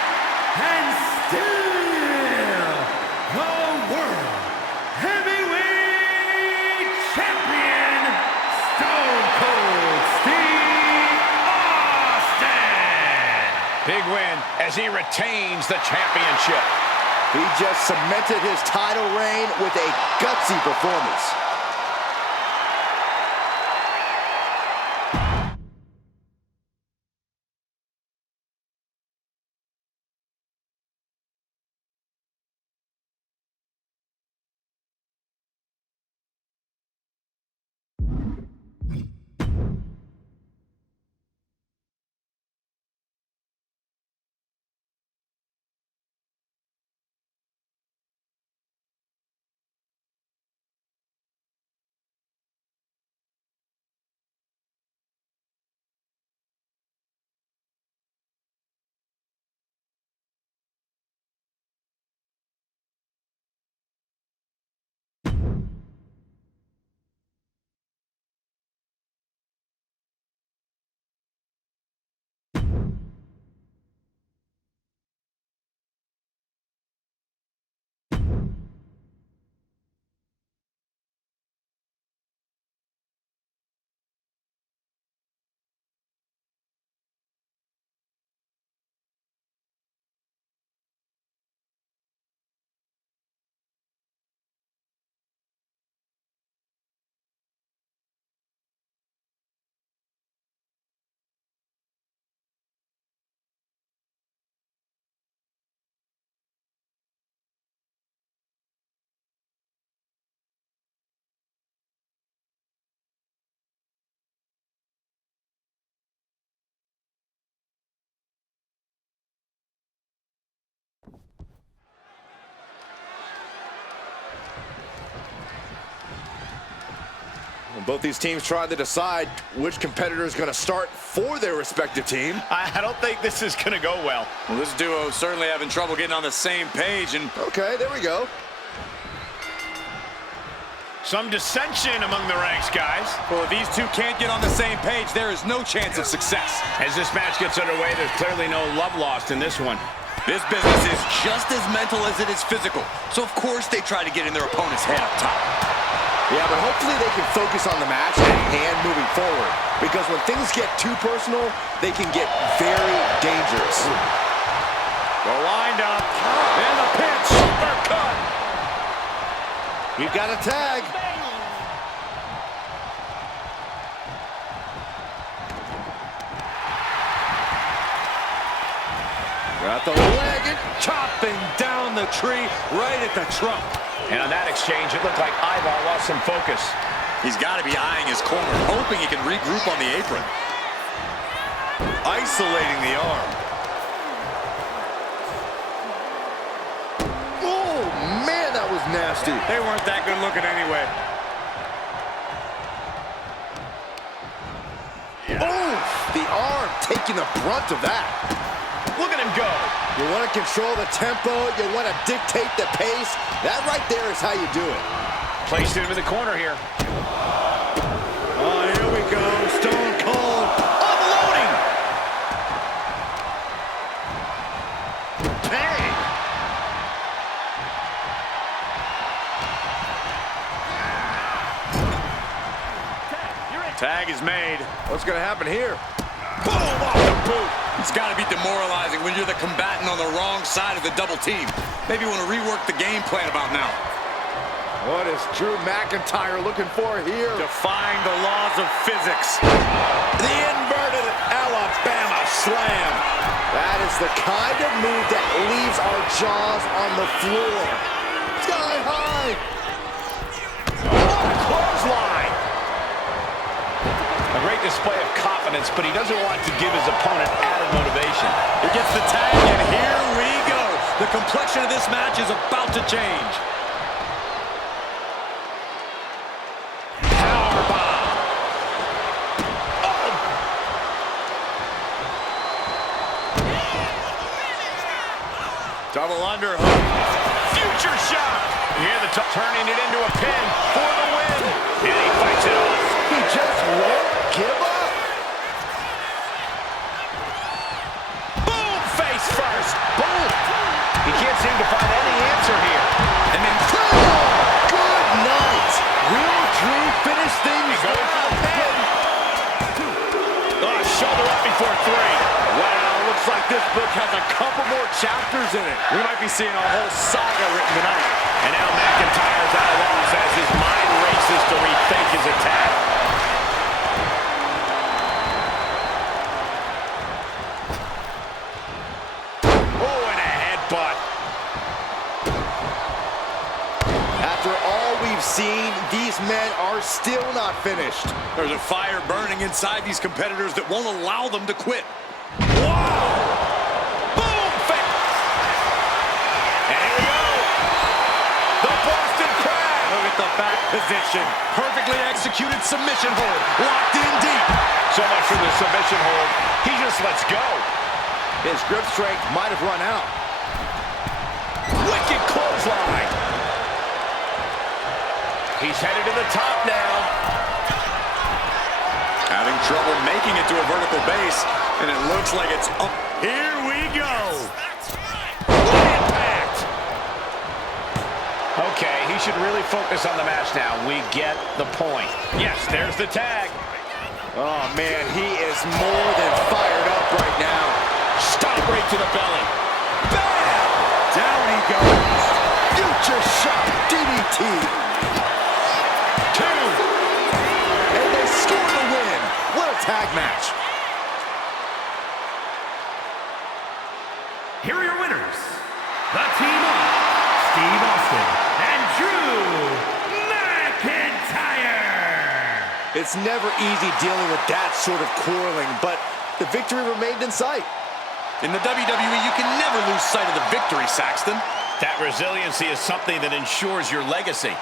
and still the World Heavyweight Champion, Stone Cold Steve Austin. Big win as he retains the championship. He just cemented his title reign with a gutsy performance. Both these teams trying to decide which competitor is going to start for their respective team. I don't think this is going to go well. Well, this duo is certainly having trouble getting on the same page, and Okay, there we go. Some dissension among the ranks, guys. well, if these two can't get on the same page, there is no chance of success. As this match gets underway, there's clearly no love lost in this one. This business is just as mental as it is physical. So, of course, they try to get in their opponent's head up top. Yeah, but hopefully they can focus on the match at hand moving forward. Because when things get too personal, they can get very dangerous. They're lined up, and the pinch, uppercut. We've got a tag. Got the leg and chopping down the tree right at the trunk. And on that exchange, it looked like Ivar lost some focus. He's got to be eyeing his corner, hoping he can regroup on the apron. Isolating the arm. Oh, man, that was nasty. They weren't that good looking anyway. Oh, the arm taking the brunt of that. Look at him go. You want to control the tempo. You want to dictate the pace. That right there is how you do it. Placed him in the corner here. Oh, here we go. Stone Cold. Unloading. Tag is made. What's going to happen here? Boom, off the boot. It's got to be demoralizing when you're the combatant on the wrong side of the double team. Maybe you want to rework the game plan about now. What is Drew McIntyre looking for here? Defying the laws of physics. The inverted Alabama slam. That is the kind of move that leaves our jaws on the floor. Sky high. What a clothesline. A great display of confidence, but he doesn't want to give his opponent added motivation. He gets the tag, and here we go. The complexion of this match is about to change. Double underhook. Future shock. You hear the turning it into a pin for the win. And he fights it off. He just won't give up. Boom! Face first. Boom! He can't seem to find any answer here. And then, good night. Will Drew finish things off? Shoulder up before three. Wow, looks like this book has a couple more chapters in it. We might be seeing a whole saga written tonight. And now McIntyre's out of lungs as his mind races to rethink his attack. Oh, and a headbutt. After all we've seen, these men are still not finished. There's a fire burning inside these competitors that won't allow them to quit. Wow! Boom! And here we go. The Boston Crab. Look at the back position. Perfectly executed submission hold. Locked in deep. So much for the submission hold. He just lets go. His grip strength might have run out. Wicked clothesline. He's headed to the top now. Having trouble making it to a vertical base, and it looks like it's up. Here we go. What impact! Okay, he should really focus on the match now. We get the point. Yes, there's the tag. Oh, man, he is more than fired up right now. Stop right to the belly. Bam! Down he goes. Future shot, DDT. And they score the win. What a tag match. Here are your winners. The team of Steve Austin and Drew McIntyre. It's never easy dealing with that sort of quarreling, but the victory remained in sight. In the WWE, you can never lose sight of the victory, Saxton. That resiliency is something that ensures your legacy.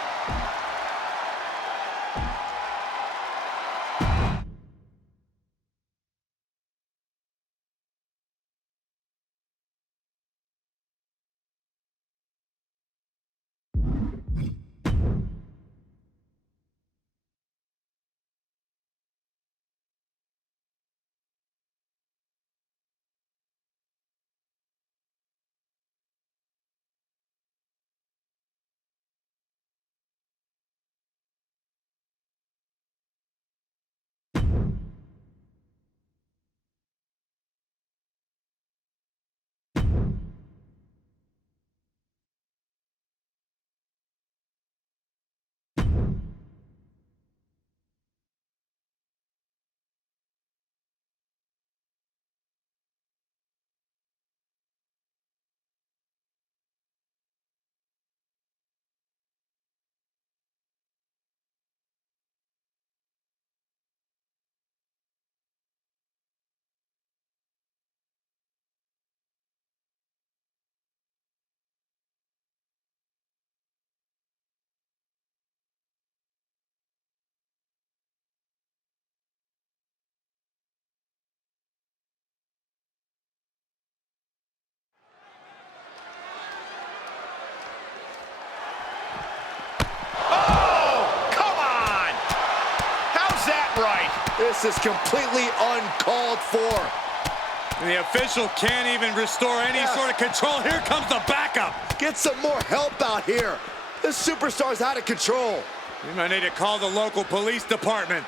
This is completely uncalled for. And the official can't even restore any sort of control. Here comes the backup. Get some more help out here. This superstar's out of control. We might need to call the local police department.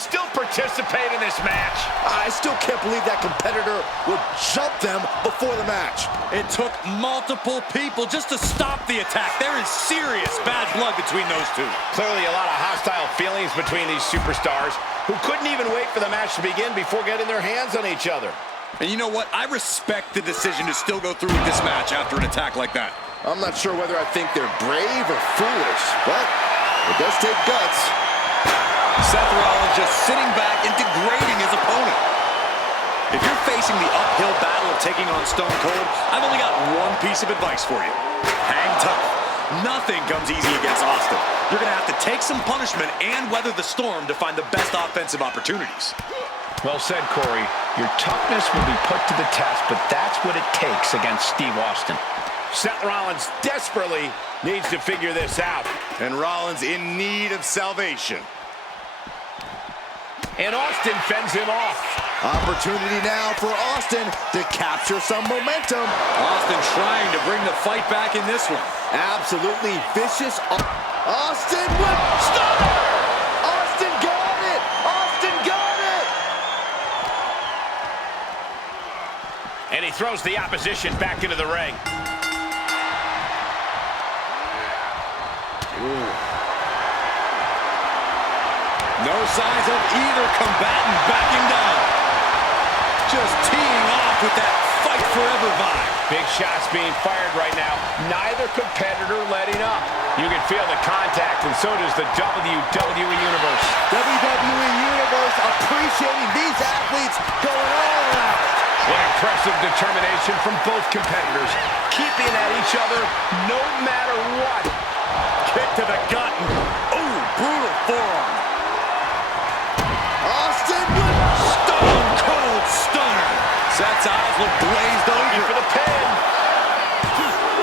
still participate in this match? I still can't believe that competitor would jump them before the match. It took multiple people just to stop the attack. There is serious bad blood between those two. Clearly a lot of hostile feelings between these superstars who couldn't even wait for the match to begin before getting their hands on each other. And you know what? I respect the decision to still go through with this match after an attack like that. I'm not sure whether I think they're brave or foolish, but it does take guts. Seth Rollins just sitting back and degrading his opponent. If you're facing the uphill battle of taking on Stone Cold, I've only got one piece of advice for you. Hang tough. Nothing comes easy against Austin. You're going to have to take some punishment and weather the storm to find the best offensive opportunities. Well said, Corey. Your toughness will be put to the test, but that's what it takes against Steve Austin. Seth Rollins desperately needs to figure this out. And Rollins in need of salvation. And Austin fends him off. Opportunity now for Austin to capture some momentum. Austin trying to bring the fight back in this one. Absolutely vicious. Austin with stunner! Austin got it! Austin got it! And he throws the opposition back into the ring. No signs of either combatant backing down. Just teeing off with that fight forever vibe. Big shots being fired right now. Neither competitor letting up. You can feel the contact, and so does the WWE Universe. WWE Universe appreciating these athletes going all out. What impressive determination from both competitors, keeping at each other no matter what. Kick to the gut. Ooh, brutal forearm. Austin with Stone Cold Stunner. Seth's eyes look glazed over. For the pin.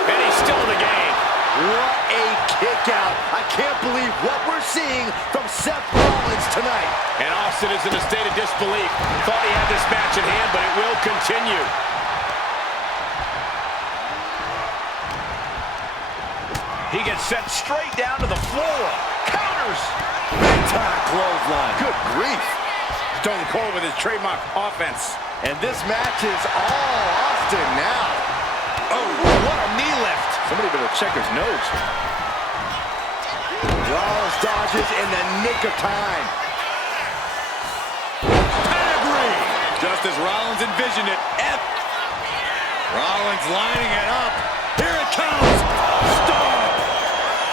And he's still in the game. what a kick out. I can't believe what we're seeing from Seth Rollins tonight. And Austin is in a state of disbelief. Thought he had this match in hand, but it will continue. He gets sent straight down to the floor. Counters. Big time clothesline. Good grief. Stone Cold with his trademark offense. And this match is all Austin now. Oh, what a knee lift. Somebody better check his nose. Rollins dodges in the nick of time. Pedigree. Just as Rollins envisioned it. Rollins lining it up. Here it comes. Stone.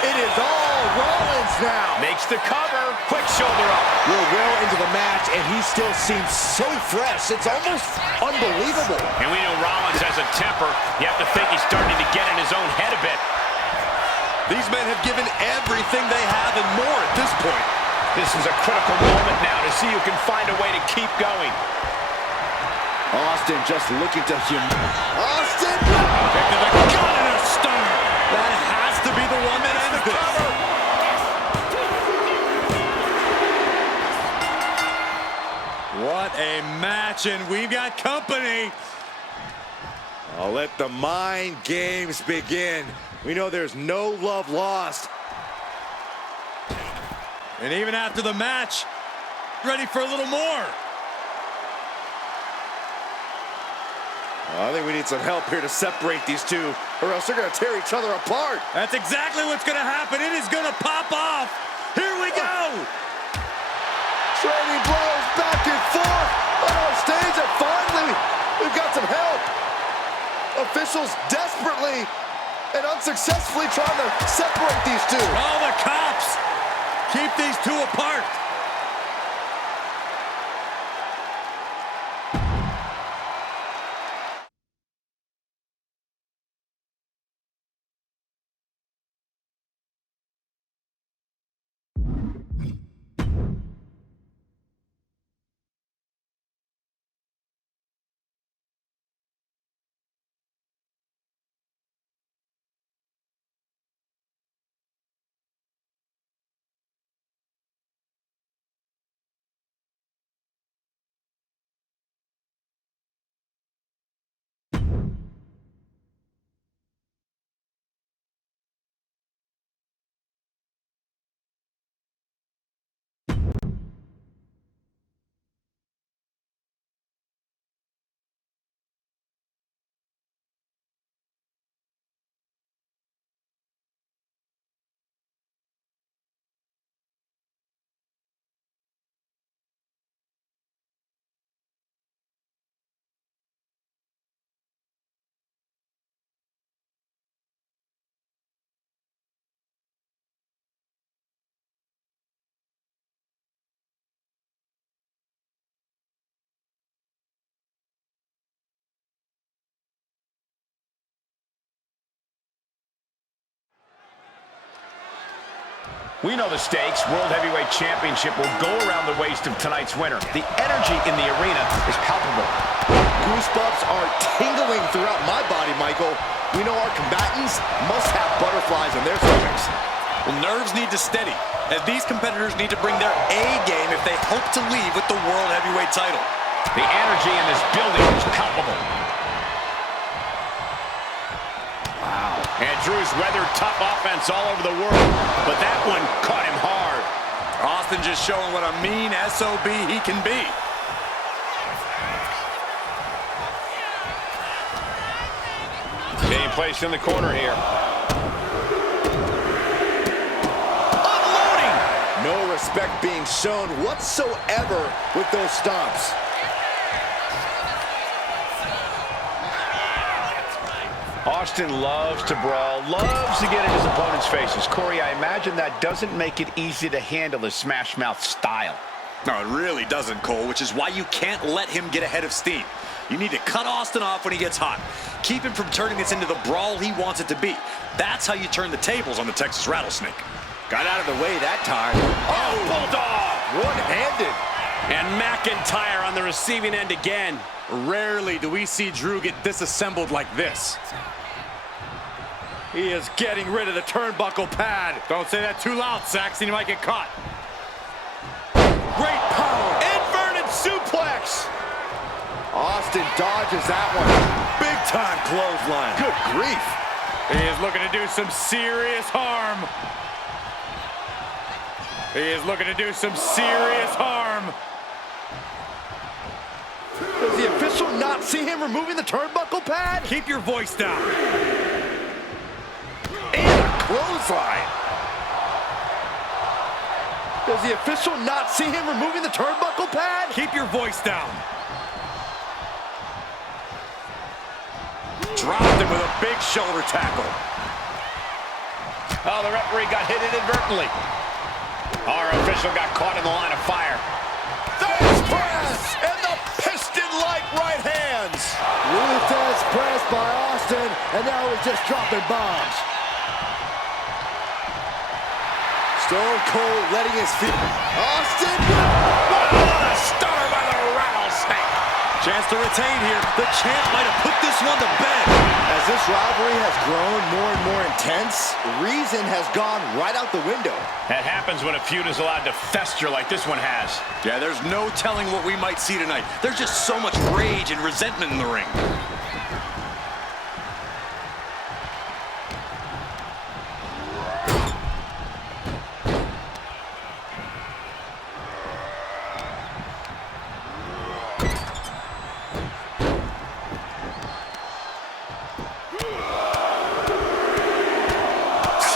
It is all Rollins now. Makes the cover. Quick shoulder up. We're well into the match, and he still seems so fresh. It's almost unbelievable. And we know Rollins has a temper. You have to think he's starting to get in his own head a bit. These men have given everything they have and more at this point. This is a critical moment now to see who can find a way to keep going. Austin just looking to him. Austin! Kick to the gut and a stunner. That has to be the one that ends this. What a match, and we've got company. I'll let the mind games begin. We know there's no love lost. And even after the match, ready for a little more. I think we need some help here to separate these two, or else they're going to tear each other apart. That's exactly what's going to happen. It is going to pop off. Here we go. Trading blows back and forth on stage, and finally, we've got some help. Officials desperately and unsuccessfully trying to separate these two. All the cops keep these two apart. We know the stakes. World Heavyweight Championship will go around the waist of tonight's winner. The energy in the arena is palpable. Goosebumps are tingling throughout my body, Michael. We know our combatants must have butterflies in their stomachs. Well, nerves need to steady, as these competitors need to bring their A game if they hope to leave with the World Heavyweight title. The energy in this building is palpable. Wow. And Drew's weathered tough offense all over the world, but that one caught him hard. Austin just showing what a mean SOB he can be. Being placed in the corner here. Unloading! No respect being shown whatsoever with those stomps. Austin loves to brawl, loves to get in his opponent's faces. Corey, I imagine that doesn't make it easy to handle his smash mouth style. No, it really doesn't, Cole, which is why you can't let him get ahead of steam. You need to cut Austin off when he gets hot. Keep him from turning this into the brawl he wants it to be. That's how you turn the tables on the Texas Rattlesnake. Got out of the way that time. Oh, Bulldog! One-handed. And McIntyre on the receiving end again. Rarely do we see Drew get disassembled like this. He is getting rid of the turnbuckle pad. Don't say that too loud, Saxon. You might get caught. Great power. Inverted suplex. Austin dodges that one. Big time clothesline. Good grief. He is looking to do some serious harm. He is looking to do some serious harm. Does the official not see him removing the turnbuckle pad? Keep your voice down. And a clothesline. Does the official not see him removing the turnbuckle pad? Keep your voice down. Dropped him with a big shoulder tackle. Oh, the referee got hit inadvertently. Our official got caught in the line of fire. Thesz press and the piston-like right hands. Ruthless press by Austin, and now he's just dropping bombs. Stone Cold letting his feet. Austin! What a stunner by the Rattlesnake. Chance to retain here. The champ might have put this one to bed. As this rivalry has grown more and more intense, reason has gone right out the window. That happens when a feud is allowed to fester like this one has. Yeah, there's no telling what we might see tonight. There's just so much rage and resentment in the ring.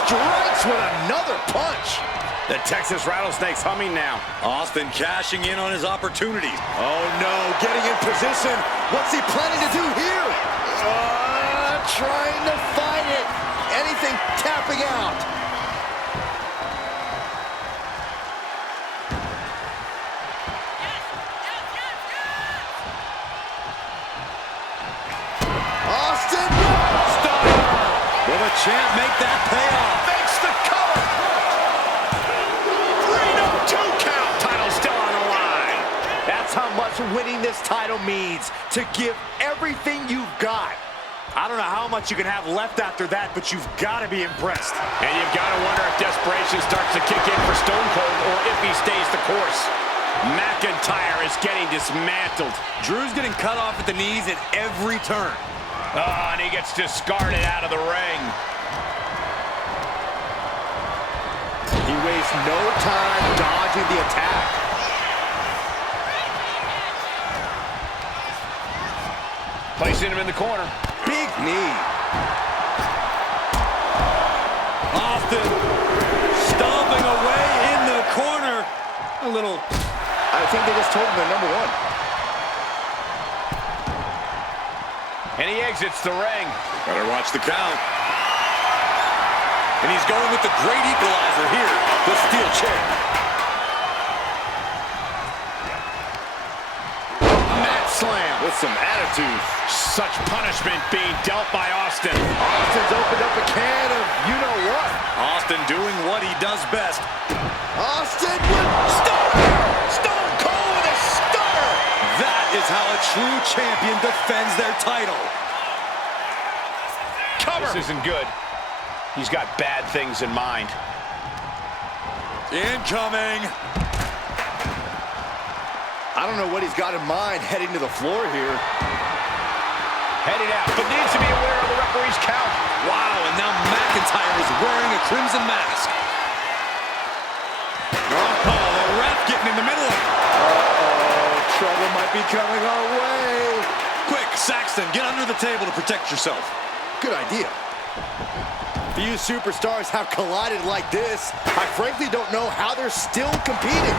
Strikes with another punch. The Texas Rattlesnake's humming now. Austin cashing in on his opportunity. Oh no, getting in position. What's he planning to do here? Trying to fight it. Anything tapping out. Austin! Will the champ make that pay off? Makes the cover. 3-2 count. Title still on the line. That's how much winning this title means. To give everything you've got. I don't know how much you can have left after that, but you've got to be impressed. And you've got to wonder if desperation starts to kick in for Stone Cold or if he stays the course. McIntyre is getting dismantled. Drew's getting cut off at the knees at every turn. Oh, and he gets discarded out of the ring. He wastes no time dodging the attack. Placing him in the corner. Big knee. Austin stomping away in the corner. A little. I think they just told him they're number one. And he exits the ring. Better watch the count. And he's going with the great equalizer here, the steel chair. Mat slam. with some attitude. Such punishment being dealt by Austin. Austin's opened up a can of you-know-what. Austin doing what he does best. Austin with stunner! Stone Cold with a stunner! That is how a true champion defends their title. Cover. This isn't good. He's got bad things in mind. Incoming. I don't know what he's got in mind heading to the floor here. Heading out, but needs to be aware of the referee's count. Wow, and now McIntyre is wearing a crimson mask. Oh, the ref getting in the middle of it. Uh-oh, trouble might be coming our way. Quick, Saxton, get under the table to protect yourself. Good idea. Few superstars have collided like this. I frankly don't know how they're still competing.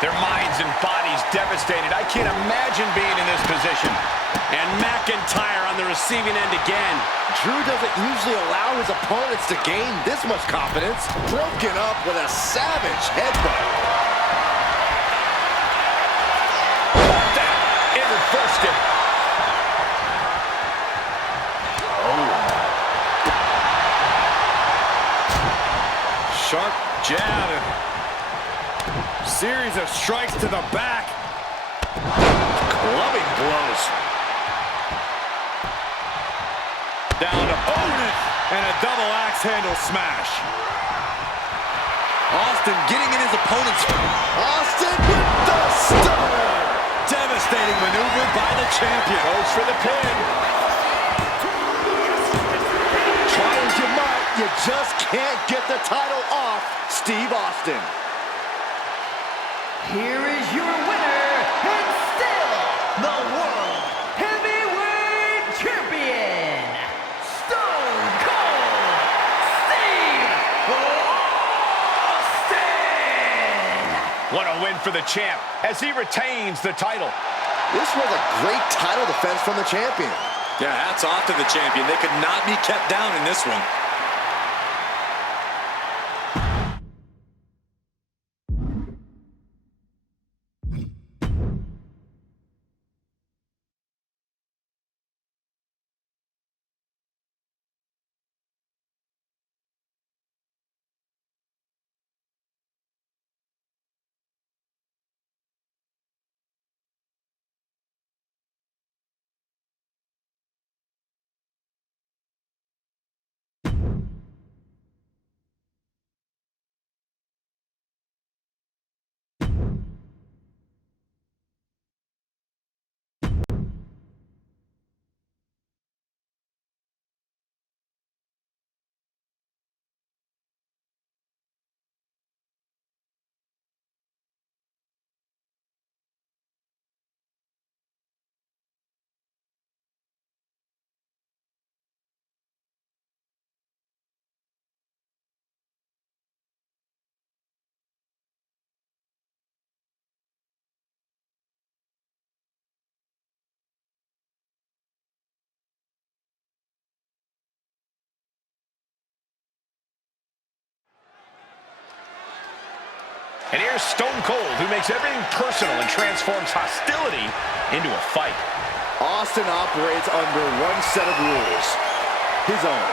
Their minds and bodies devastated. I can't imagine being in this position. And McIntyre on the receiving end again. Drew doesn't usually allow his opponents to gain this much confidence. Broken up with a savage headbutt. It reversed it. Sharp jab. Series of strikes to the back. Clubbing blows. Down opponent. And a double axe handle smash. Austin getting in his opponent's. Austin with the stunner. Devastating maneuver by the champion. Goes for the pin. Try as you might, you just can't get the title off Steve Austin. Here is your winner, and still the World Heavyweight Champion, Stone Cold Steve Austin! What a win for the champ as he retains the title. This was a great title defense from the champion. Yeah, hats off to the champion. They could not be kept down in this one. And here's Stone Cold, who makes everything personal and transforms hostility into a fight. Austin operates under one set of rules, his own.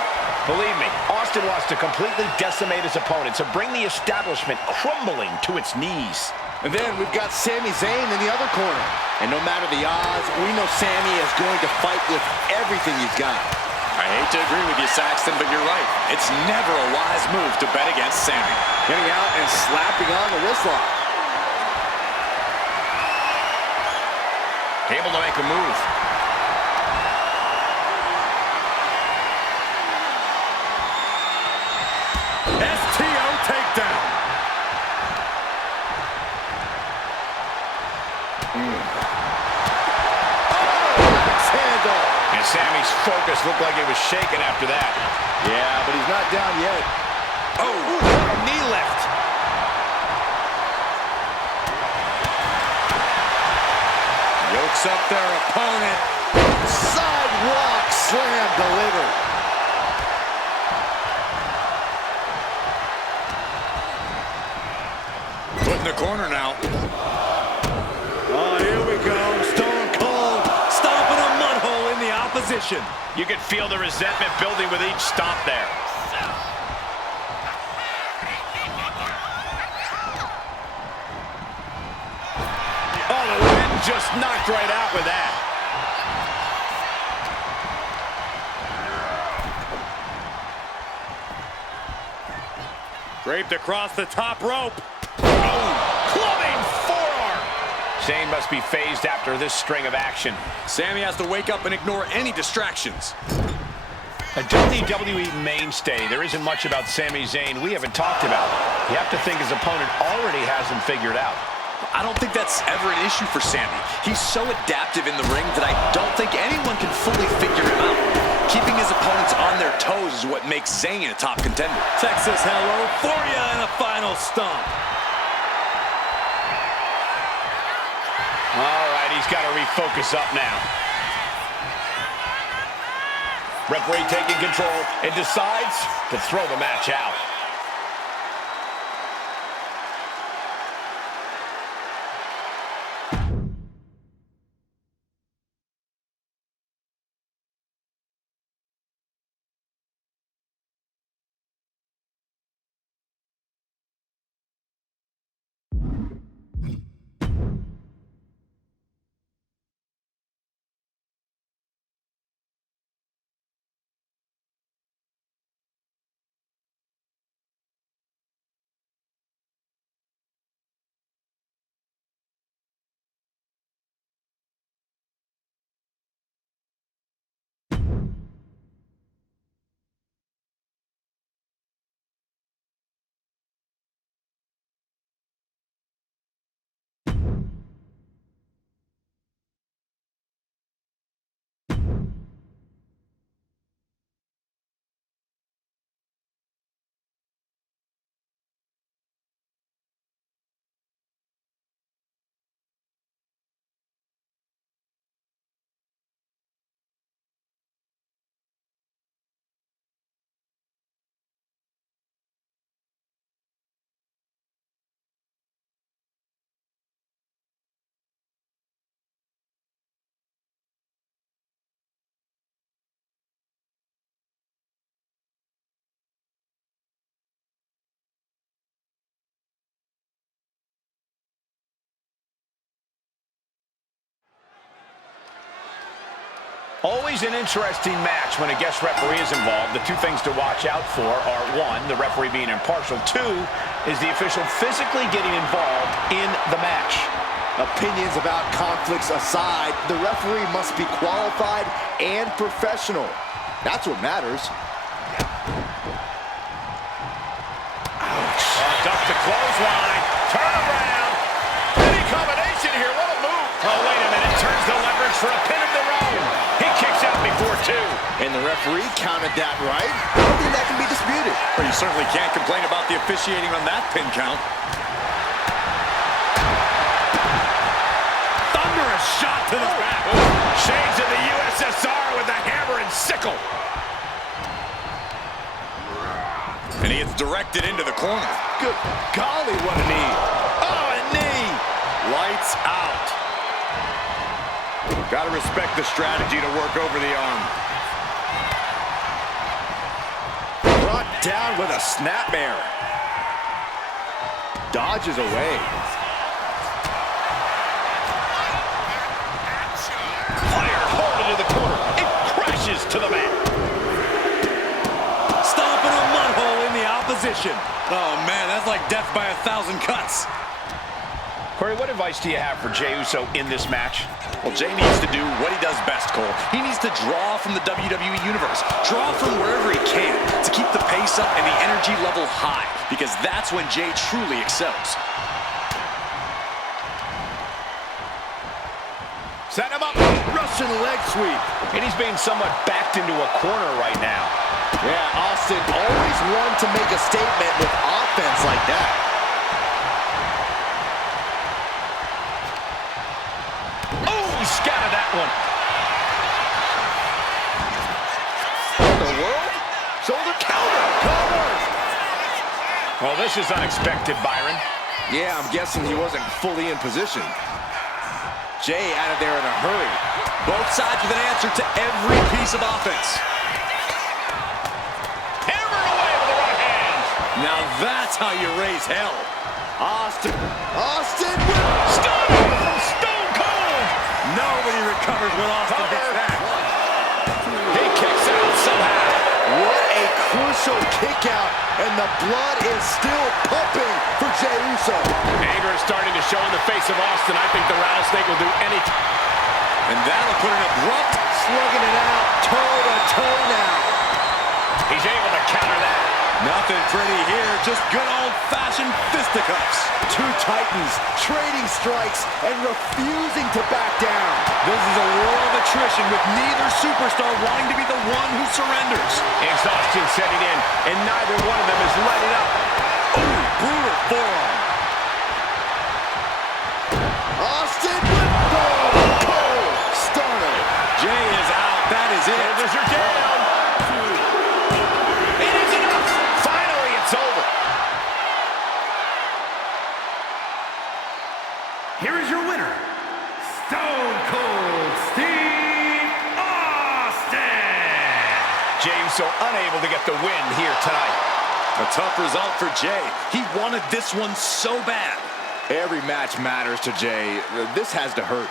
Believe me, Austin wants to completely decimate his opponent to bring the establishment crumbling to its knees. And then we've got Sami Zayn in the other corner. And no matter the odds, we know Sami is going to fight with everything he's got. I hate to agree with you, Saxton, but you're right. It's never a wise move to bet against Sami. Getting out and slapping on the wrist lock. Able to make a move. STO takedown. Handle. And Sami's focus looked like it was shaken after that. Yeah, but he's not down yet. Oh, knee lift. Yokes up their opponent. Sidewalk slam delivered. Put in the corner now. Oh, here we go. Stone Cold. Stone position. You could feel the resentment building with each stomp there. Oh, the wind just knocked right out with that. Draped across the top rope. Clubbing forearm. Shane must be phased after this string of action. Sammy has to wake up and ignore any distractions. A WWE mainstay. There isn't much about Sami Zayn we haven't talked about. You have to think his opponent already has him figured out. I don't think that's ever an issue for Sammy. He's so adaptive in the ring that I don't think anyone can fully figure him out. Keeping his opponents on their toes is what makes Zayn a top contender. Texas hello for you in a final stomp. All right, he's got to refocus up now. Referee taking control and decides to throw the match out. Always an interesting match when a guest referee is involved. The two things to watch out for are, one, the referee being impartial. Two, is the official physically getting involved in the match. Opinions about conflicts aside, the referee must be qualified and professional. That's what matters. Ouch. Duck to clothesline. Turn around. Any combination here. What a move. Oh, wait a minute. Turns the leverage for a pin of their own. He kicks out before two. And the referee counted that right. I don't think that can be disputed. Well, you certainly can't complain about the officiating on that pin count. Thunderous shot to the back. Shades of the USSR with the hammer and sickle. And he gets directed into the corner. Good golly, what a knee. Oh, a knee. Lights out. Gotta respect the strategy to work over the arm. Brought down with a snapmare. Dodges away. Fire hard into the corner. It crashes to the mat. Stomping a mud hole in the opposition. Oh, man, that's like death by 1,000 cuts. Corey, what advice do you have for Jey Uso in this match? Well, Jey needs to do what he does best, Cole. He needs to draw from the WWE Universe. Draw from wherever he can to keep the pace up and the energy level high, because that's when Jey truly excels. Set him up. Russian leg sweep. And he's being somewhat backed into a corner right now. Yeah, Austin always wanted to make a statement with offense like that. Scattered that one. What in the world? Shoulder counter. Cover. Well, this is unexpected, Byron. Yeah, I'm guessing he wasn't fully in position. Jay out of there in a hurry. Both sides with an answer to every piece of offense. Hammered away with the right hand. Now that's how you raise hell. Austin Stunning from Stone Cold. Nobody recovers when Austin hits that. He kicks out somehow. What a crucial kick out, and the blood is still pumping for Jey Uso. Anger is starting to show in the face of Austin. I think the Rattlesnake will do anything. And that'll put an abrupt. Slugging it out, toe-to-toe now. He's able to counter that. Nothing pretty here, just good old-fashioned fisticuffs. Two titans trading strikes and refusing to back down. This is a war of attrition with neither superstar wanting to be the one who surrenders. Exhaustion setting in, and neither one of them is letting up. Ooh, brutal forearm. Austin with cold stunner. Jay is out, that is it. Shoulders are down. It is enough. Finally, it's over. Here is your winner, Stone Cold Steve Austin. Jey Uso unable to get the win here tonight. A tough result for Jay. He wanted this one so bad. Every match matters to Jay. This has to hurt.